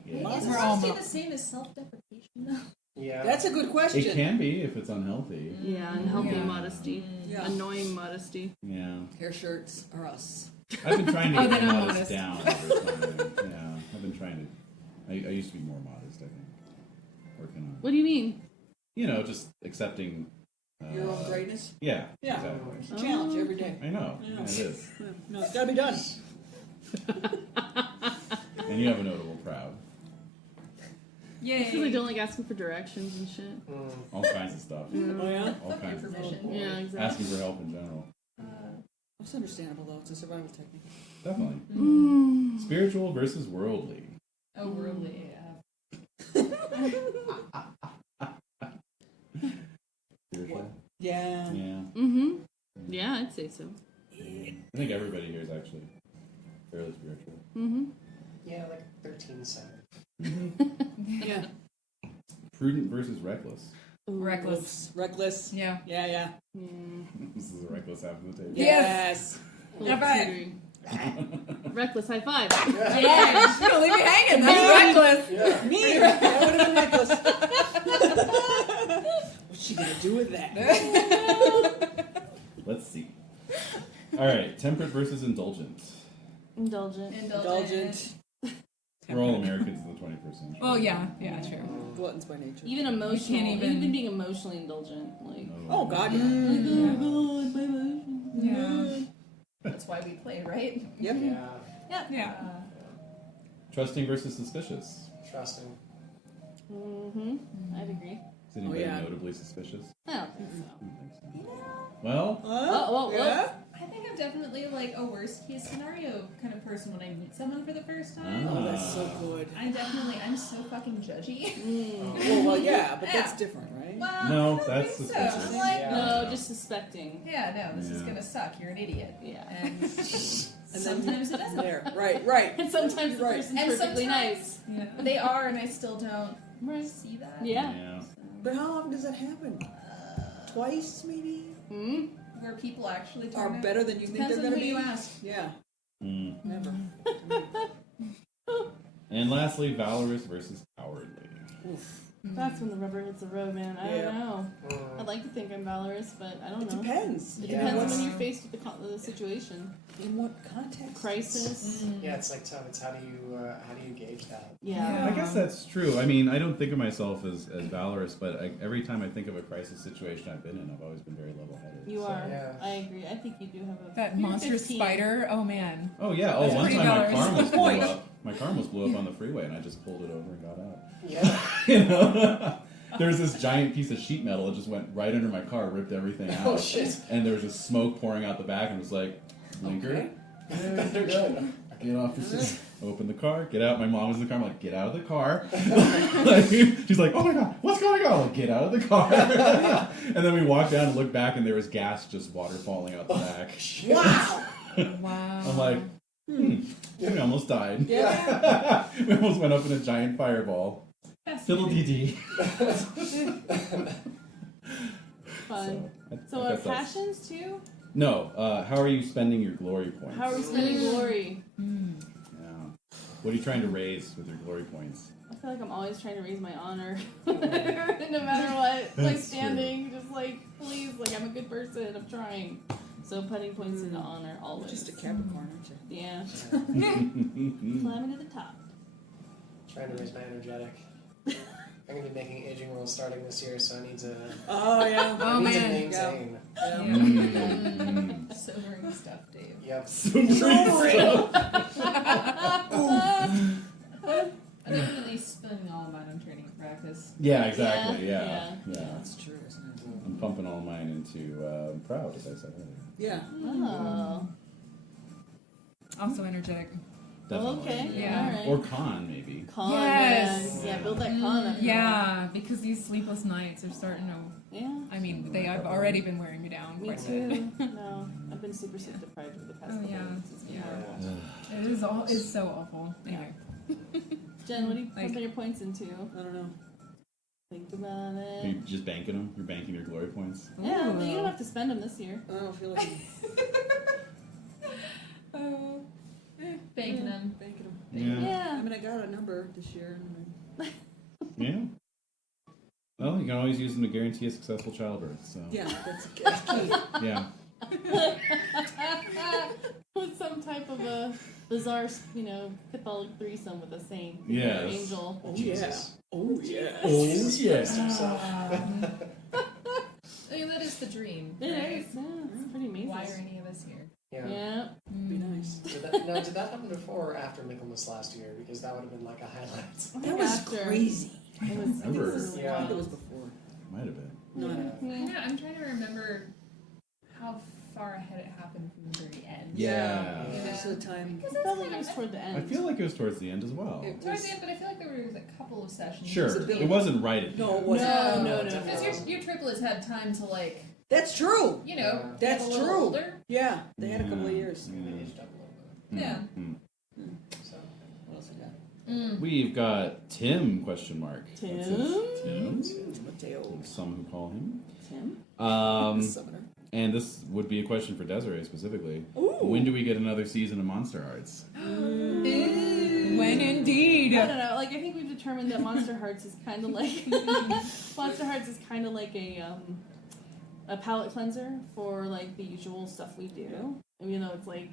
Yeah. Is We're all modesty mo- the same as self-deprecation, though? Yeah. That's a good question. It can be if it's unhealthy. Yeah, unhealthy Yeah. modesty. Yeah. Annoying modesty. Yeah. Hair shirts are us. I've been trying to Oh, get then my I'm modest modest. down over time. Yeah. I've been trying to. I used to be more modest, I think. Working on. What do you mean? You know, just accepting. Your own greatness? Yeah. Yeah. Exactly. It's a challenge every day. I know. Yeah. Yeah, it is. Yeah. No, it's gotta be done. And you have a notable proud. It's because I Yay. don't like asking for directions and shit. All kinds of stuff. Oh, yeah? All kinds of stuff. Permission. Yeah, exactly. Asking for help in general. It's understandable, though. It's a survival technique. Definitely. Spiritual versus worldly. Oh, worldly. Spiritual? Yeah. Yeah. Mm-hmm. Yeah, I'd say so. I think everybody here is actually fairly spiritual. Mm-hmm. Yeah, like 13 cents. Yeah. Prudent versus reckless. Reckless. Oops. Reckless. Yeah. Yeah, yeah. This is a reckless half of the table. Yes. High five. Reckless high five. Yeah. You don't leave me hanging. That's reckless. Yeah. Me. That would have been reckless. What's she gonna do with that? Let's see. All right, temperate versus indulgent. Indulgent. Indulgent. We're all Americans in the 21st century. Well, yeah. Yeah, true. Gluttons by nature. Even emotional. even- Even being emotionally indulgent. Like, Oh, God, yeah. like, oh god, my emotions. Yeah. That's why we play, right? Yep. Yeah. Yeah. Trusting versus suspicious. Trusting. Mm-hmm. I'd agree. Is anybody yeah. notably suspicious? I don't think so. I don't think so. Well, Oh, Yeah? I think I'm definitely like a worst case scenario kind of person when I meet someone for the first time. Oh, that's so good. I'm so fucking judgy. Well, yeah, but that's Yeah. different, right? Well, No, I don't that's think so. suspicious. I'm like, Yeah. No, just suspecting. yeah, no, this is Yeah. gonna suck. You're an idiot. Yeah. And And then sometimes it doesn't. there. Right. And sometimes the Right. person's And perfectly sometimes nice. they are, and I still don't Right. see that. Yeah. yeah. But how often does that happen? Twice, maybe? Hmm? Where people actually Are turn out. better than you think Depends they're on gonna who you be? ask. Yeah, Mm. never. And lastly, valorous versus cowardly. Oof. That's when the rubber hits the road, man. I Yeah. don't know. I'd like to think I'm valorous, but I don't It know. depends. It Yeah. depends on What's- when you're faced with the situation. In what context? Crisis. Yeah, it's like tough. It's how do you gauge that? Yeah. I guess that's true. I mean, I don't think of myself as valorous, but every time I think of a crisis situation I've been in, I've always been very level-headed. You so- are. Yeah. I agree. I think you do have a. That you're monstrous 15. spider. Oh man. Oh yeah. Oh, That's one pretty time my valorous. car almost blew Point. up. My car almost blew up on the freeway, and I just pulled it over and got out. Yeah. You know. There's this giant piece of sheet metal that just went right under my car, ripped everything out. Oh shit! And there was just smoke pouring out the back, and it was like, Linker, get off the seat. Open the car, get out. My mom was in the car. I'm like, get out of the car. Like, she's like, oh my god, what's going on? I'm like, get out of the car. And then we walked down and looked back, and there was gas, just water falling out the back. Wow. Wow. I'm like, we almost died. Yeah. We almost went up in a giant fireball. Fiddle dee dee. Fun. So I our guess that's- passions too? No, how are you spending your glory points? How are we spending glory? Yeah. What are you trying to raise with your glory points? I feel like I'm always trying to raise my honor. No matter what. My That's standing, just like, please, like I'm a good person, I'm trying. So putting points into honor always. Just a Capricorn, aren't you? Yeah. Climbing to the top. Trying to raise my energetic. I'm gonna be making aging rules starting this year, so I need to. Oh, yeah. Oh, I need to man. maintain. Sobering stuff, Dave. Yep. I'm definitely spending all of mine on training practice. Yeah, exactly. Yeah. Yeah. Yeah. That's true, isn't it? I'm pumping all mine into proud, as I said earlier. Yeah. Oh. Also energetic. Definitely. Okay. Yeah. Alright. Or con, maybe. Con, Yes. Yeah, build that con up. Yeah, because these sleepless nights are starting to. Yeah. I mean, I've already been wearing me down Me quite a bit. too. No, I've been super sleep deprived for the past Oh, couple yeah. weeks. It's been Yeah. horrible. It's so awful. Anyway. Jen, what are you Like- pumping your points into? I don't know. Think about Are you it. just banking them? You're banking your glory points? Yeah, but you Ooh. don't have to spend them this year. I don't feel like Oh. Banking them. banking them. Yeah. I Yeah. mean, I got a number this year. And Yeah. Well, you can always use them to guarantee a successful childbirth. So. yeah, that's key. Yeah. With some type of a bizarre, Catholic threesome with a saint. Yes. Or angel. Oh, Jesus. yeah. Oh, yeah. Oh yes. I mean, that is the dream. It right? is. Yeah, it's pretty amazing. Why are any of us here? Yeah. Yeah. Be nice. Did that happen before or after Michaelmas last year? Because that would have been like a highlight. That was After. crazy. It was, Ever. it was Yeah. I think it was before. Might have been. No, no. Yeah. Yeah, I'm trying to remember how far ahead it happened from the very end. Yeah. Most of the time. It felt like it was toward the end. I feel like it was towards the end as well. It Towards was, the end, but I feel like there was a couple of sessions. Sure. It's a bit- It wasn't right at the no, it end. wasn't. No. Because your triplets had time to, like, That's true. you know, Yeah. get That's a little true. older. Yeah, they had a couple of Yeah. years. They aged up a little bit. Yeah. Mm. So. What else I got? We've got Tim ? Tim? Tim. Mateo. Some who call him. Tim? Summoner. And this would be a question for Desiree specifically. Ooh. When do we get another season of Monster Hearts? When indeed. I don't know. Like I think we've determined that Monster Hearts is kind of like Monster Hearts is kind of like a palate cleanser for like the usual stuff we do. Even though it's like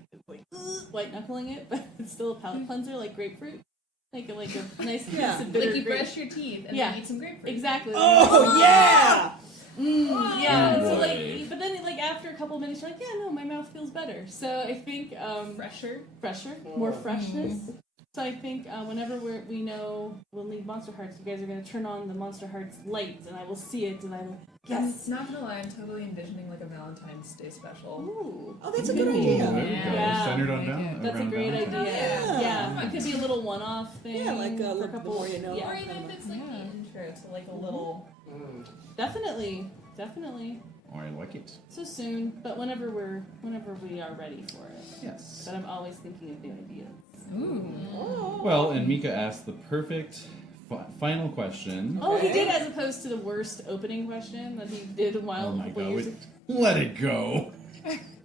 white knuckling it, but it's still a palate cleanser, like grapefruit. Like a nice Yeah. piece of bitter Like you grape. brush your teeth and Yeah. then eat some grapefruit. Exactly. Oh, yeah! Yeah. Oh, So boy. like, but then like after a couple of minutes, you're like, yeah, no, my mouth feels better. So I think Fresher. more freshness. So I think whenever we know we'll need Monster Hearts, you guys are going to turn on the Monster Hearts lights, and I will see it, and I will yes. Not gonna lie, I'm totally envisioning like a Valentine's Day special. Ooh. Oh, that's a good Ooh, idea. there we go. Yeah. Centered on Like down. it. That's a around great Valentine's. idea. Yeah. Yeah. It could be a little one-off thing. Yeah, like for a the couple. more you know. Yeah. Or even if it's like the intro to like a little. Definitely. Oh, I like it. So soon, but whenever we are ready for it. Yes. But I'm always thinking of new ideas. Ooh. Well, and Mika asked the perfect final question. Oh, he did, as opposed to the worst opening question that he did a while Oh my couple god. years wait. ago. Let it go.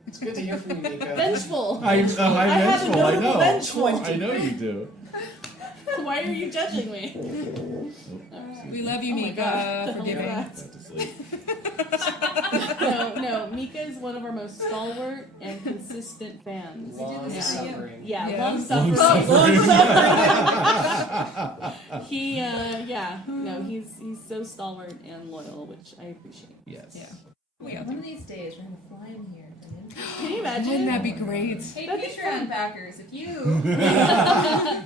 It's good to hear from you, Mika. Vengeful. I'm have a vengeful. I notable know. vengeful. I know you do. Why are you judging me? We love you, Oh my Mika, God. for Oh my giving. God. Back to sleep. No, Mika is one of our most stalwart and consistent fans. Long Yeah. suffering. Yeah, Yeah. long suffering. He's so stalwart and loyal, which I appreciate. Yes. Yeah. We all One do. of these days, we're gonna fly in here. Can you Wouldn't imagine? that be great? Hey, That'd be Patreon fun. backers, if you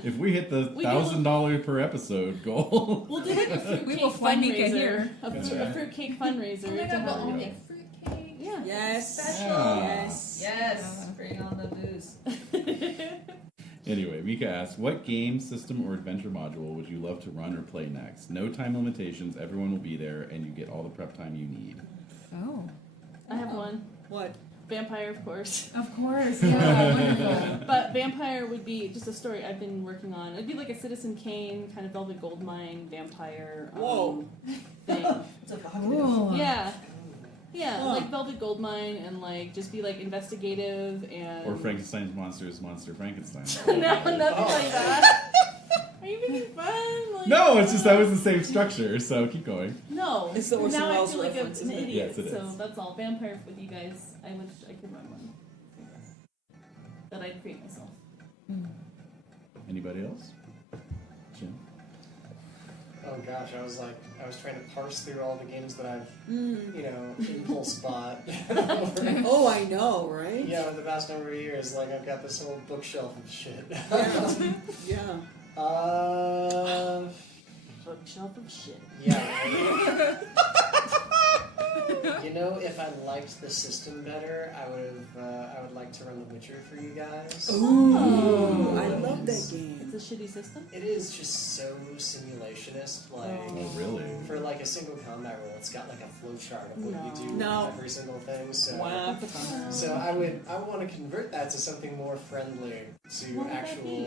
If we hit the We do- $1,000 per episode goal, We'll do like a fruitcake We will fly Mika fundraiser. here. A That's fruit- right. a fruitcake fundraiser. oh my to god, we'll have- all make fruitcake. Yeah. Yes. Special. Yes. Yes. Bring on the booze. Anyway, Mika asks, what game, system, or adventure module would you love to run or play next? No time limitations, everyone will be there, and you get all the prep time you need. Oh, I have one. What? Vampire, of course. of course. Yeah, wonderful. But Vampire would be just a story I've been working on. It'd be like a Citizen Kane, kind of Velvet Goldmine, vampire Whoa. thing. It's a Cool. Yeah. Yeah, Huh. like Velvet Goldmine and like just be like investigative and Or Frankenstein's Monsters, Monster Frankenstein. No, nothing like that. Are you making fun? Like, No, it's just that was the same structure, so keep going. No. It's the Orson now I Welles feel like reference, an isn't it? idiot. Yes, it so is. that's all. Vampire with you guys. I wish I could run one. That I'd create myself. Anybody else? Jim? Oh gosh, I was trying to parse through all the games that I've, impulse bought. Oh, I know, right? Yeah, over the past number of years, like I've got this whole bookshelf of shit. Yeah. Bookshelf of shit. Yeah. If I liked the system better, I would like to run The Witcher for you guys. Ooh, I love that game. It's a shitty system. It is just so simulationist, like. Oh, really? For like a single combat role, it's got like a flow chart of what you do No. with every single thing. So, Wow. so I would want to convert that to something more friendly to What would that actual. be?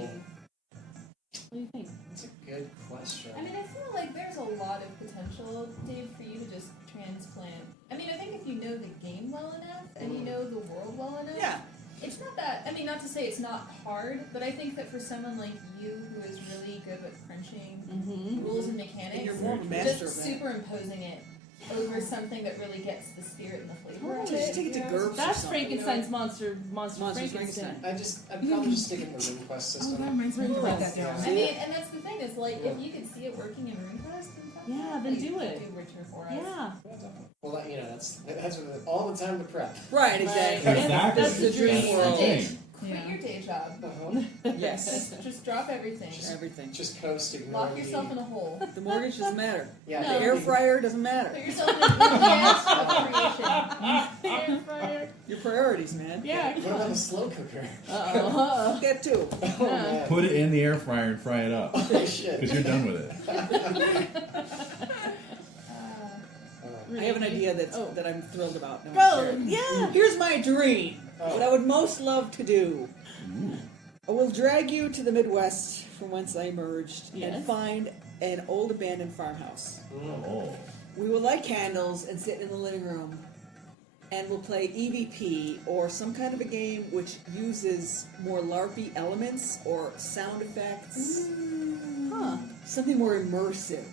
What do you think? That's a good question. I mean, I feel like there's a lot of potential, Dave, for you to just transplant. I mean, I think if you know the game well enough and you know the world well enough, Yeah. it's not that. I mean, not to say it's not hard, but I think that for someone like you who is really good with crunching rules and mechanics, And you're more of a master just of that. superimposing it over something that really gets the spirit and the flavor of Just it. take it to you know? GURPS or That's something. Frankenstein's monster Monster Frankenstein. I'd probably just stick it in the RuneQuest Oh, system. that reminds me to write that down. I mean, and that's the thing is like if you could see it working in RuneQuest, Yeah, then do it. Do Witcher for us. Yeah. Yeah, definitely. Well, that's all the time to prep. Right, exactly. Exactly. That's the dream That's the world. thing. Quit Yeah. your day job. Yes. Just drop everything. Everything. Just coast, ignore Lock yourself in a hole. The mortgage doesn't matter. Yeah, The air fryer doesn't matter. Put yourself in a creation. Air fryer. Your priorities, man. Yeah. What about a slow cooker? Uh-oh. That too. Oh man. Put it in the air fryer and fry it up, Oh shit. because you're done with it. I have an idea that I'm thrilled about. No, I'm Go. sure. Yeah. Here's my dream. Oh. What I would most love to do. Ooh. I will drag you to the Midwest from whence I emerged Yes. and find an old abandoned farmhouse. Oh. We will light candles and sit in the living room and we'll play EVP or some kind of a game which uses more LARPy elements or sound effects. Huh. Something more immersive.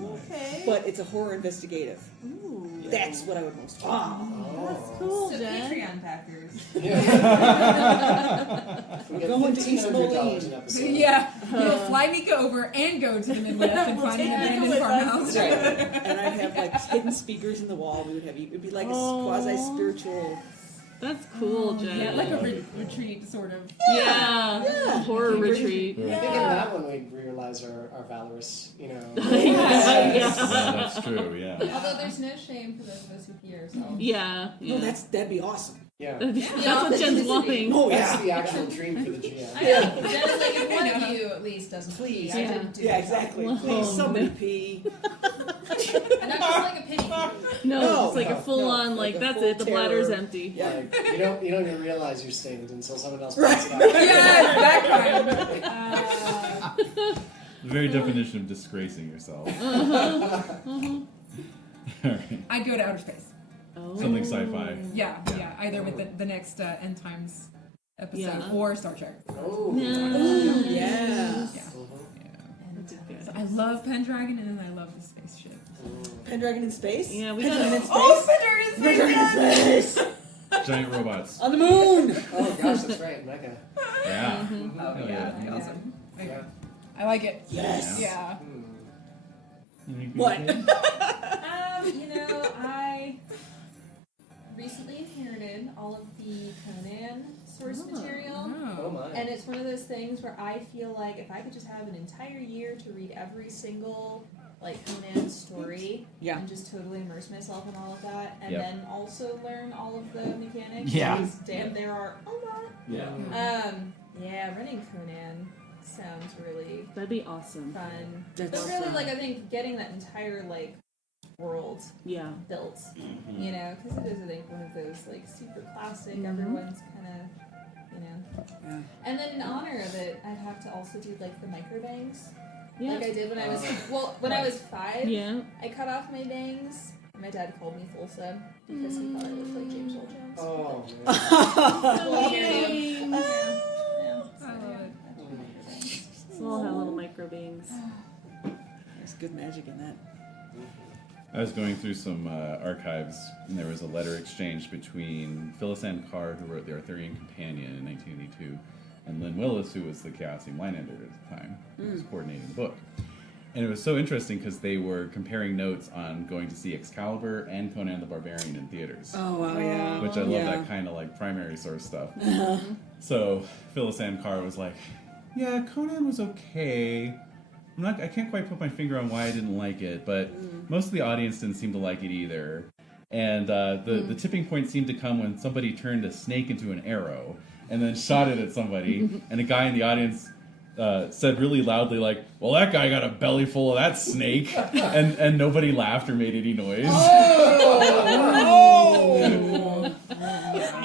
Okay. But it's a horror investigative. Ooh. That's what I would most want. Oh. That's cool, So Jen. Patreon backers. We get Going to East $1,500 Moline. an episode. Yeah, you'll fly Mika over and go to the Midwest and We'll find an take Mika abandoned with us. farmhouse. Right. And I'd have like hidden speakers in the wall. We would have it'd be like a quasi spiritual. That's cool, Jen. Yeah, like a retreat, sort of. Yeah. A horror retreat. I think in that one we realize our valorous, Yes. Yeah, that's true, yeah. Although there's no shame for those of us who pee ourselves. Yeah. No, that'd be awesome. Yeah. That's what Jen's wanting. Oh That's yeah. the actual dream for the GM. I know. Jen is like, if one of you at least doesn't pee, I Yeah. didn't do Yeah, it. exactly. Whoa. Please, somebody pee. And not just like a pity. No, No, it's like a full on, no, like like a that's full it, the bladder's terror. empty. Yeah. Like, you don't even realize you're stained until someone else Right. points it out. Yes, that kind. The very definition of disgracing yourself. Alright. I'd go to outer space. Oh. Something sci-fi. Yeah, yeah. Either with the next End Times episode Yeah. or Star Trek. Oh. Yeah. Yeah. Yeah. So I love Pendragon and then I love the spaceship. Pendragon in space? Yeah, we Pendragon got in space? Oh, Pendragon space! Pendragon in space! Giant robots. On the moon! Oh gosh, that's right, Mecca. Yeah. Oh Hell yeah, yeah. that'd be awesome. Yeah. I like it. Yes. Yeah. Any good What? kids? You know, recently inherited all of the Conan source material. Oh my. And it's one of those things where I feel like if I could just have an entire year to read every single like Conan story Yeah. and just totally immerse myself in all of that, and Yep. then also learn all of the mechanics. Yeah. Because damn, there are a lot. Yeah. Yeah, running Conan sounds really That'd be awesome. fun. That's But really, awesome. like I think getting that entire like world Yeah. built, you know, because it is I think one of those like super classic. Mhm. Everyone's kind of, you know. Yeah. And then in honor of it, I'd have to also do like the micro bangs, Yeah. like I did when I was when I was 5. Yeah. I cut off my bangs. My dad called me full sub because he thought I looked like James Earl Jones. Oh, So Yay. yeah. Yeah. So, I love yeah, it. I do micro bangs. So we'll have little micro beings. There's good magic in that. I was going through some archives, and there was a letter exchange between Phyllis Ann Carr, who wrote The Arthurian Companion in 1982, and Lynn Willis, who was the Chaosium line editor at the time, who was coordinating the book. And it was so interesting because they were comparing notes on going to see Excalibur and Conan the Barbarian in theaters. Oh, wow, yeah. Which I love Yeah. that kind of like primary source stuff. So Phyllis Ann Carr was like, "Yeah, Conan was okay. I can't quite put my finger on why I didn't like it, but most of the audience didn't seem to like it either. And the tipping point seemed to come when somebody turned a snake into an arrow and then shot it at somebody, and a guy in the audience said really loudly, like, 'Well, that guy got a belly full of that snake,' and nobody laughed or made any noise." Oh!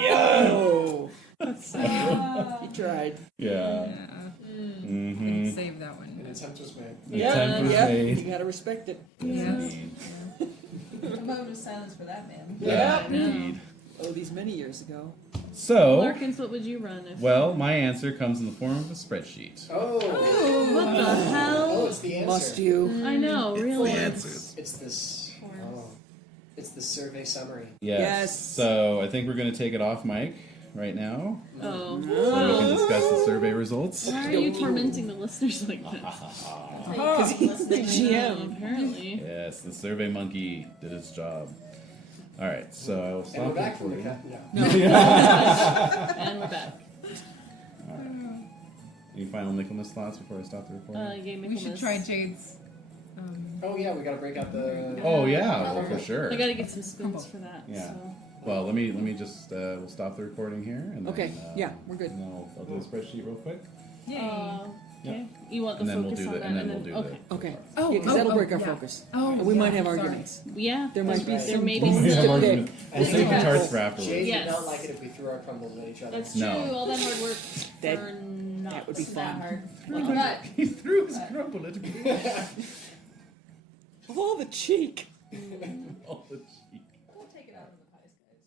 Yo! He tried. Yeah. Yeah. Mm-hmm. Save that one. An attempt was made. The attempt was yeah. made. You gotta respect it. Yes. A moment of silence for that man. Yeah. Indeed. Oh, these many years ago. So, Larkins, what would you run if? well, my answer comes in the form of a spreadsheet. Oh. What the Oh, hell? it's the answer. Must you? I know, really. It's this. Oh, it's the survey summary. Yes. So I think we're going to take it off mic right now, Oh. so we can discuss the survey results. Why are you tormenting the listeners like that? Because he's the Oh, GM. apparently. Yes, the survey monkey did its job. All right, so I will And stop we're back from the recording. cut. No. And we're back. Any final Michaelmas thoughts before I stop the recording? Yeah, We should try Jade's. Oh yeah, we gotta break out the. Oh yeah, well, for sure. I gotta get some spoons for that. Yeah. So. Well, let me just we'll stop the recording here. And Okay, Then, yeah, we're good. And then I'll do a spreadsheet real quick. Yay. Okay. You want the And then we'll focus do on the that, and then we'll do okay. the. Okay. Oh, Yeah, because that'll break our yeah. focus. Oh, And we might have sorry. arguments. Yeah. There might be There some may be We have some. arguments. We'll save the Yes. tarts for afterwards. Jade Yes. would not like it if we threw our crumbles at each other. That's true. No. All that hard work That- for not that would be that fun. hard. But He threw his crumble at me. Oh, the cheek. All the cheek. we'll take it out on the pies, guys.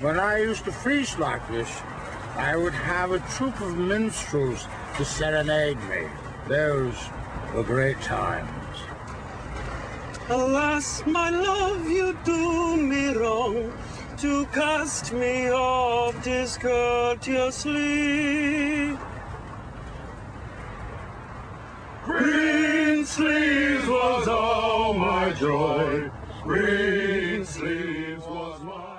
When I used to feast like this, I would have a troupe of minstrels to serenade me. Those were great times. Alas, my love, you do me wrong to cast me off discourteously. Green sleeves was all my joy. Green sleeves was my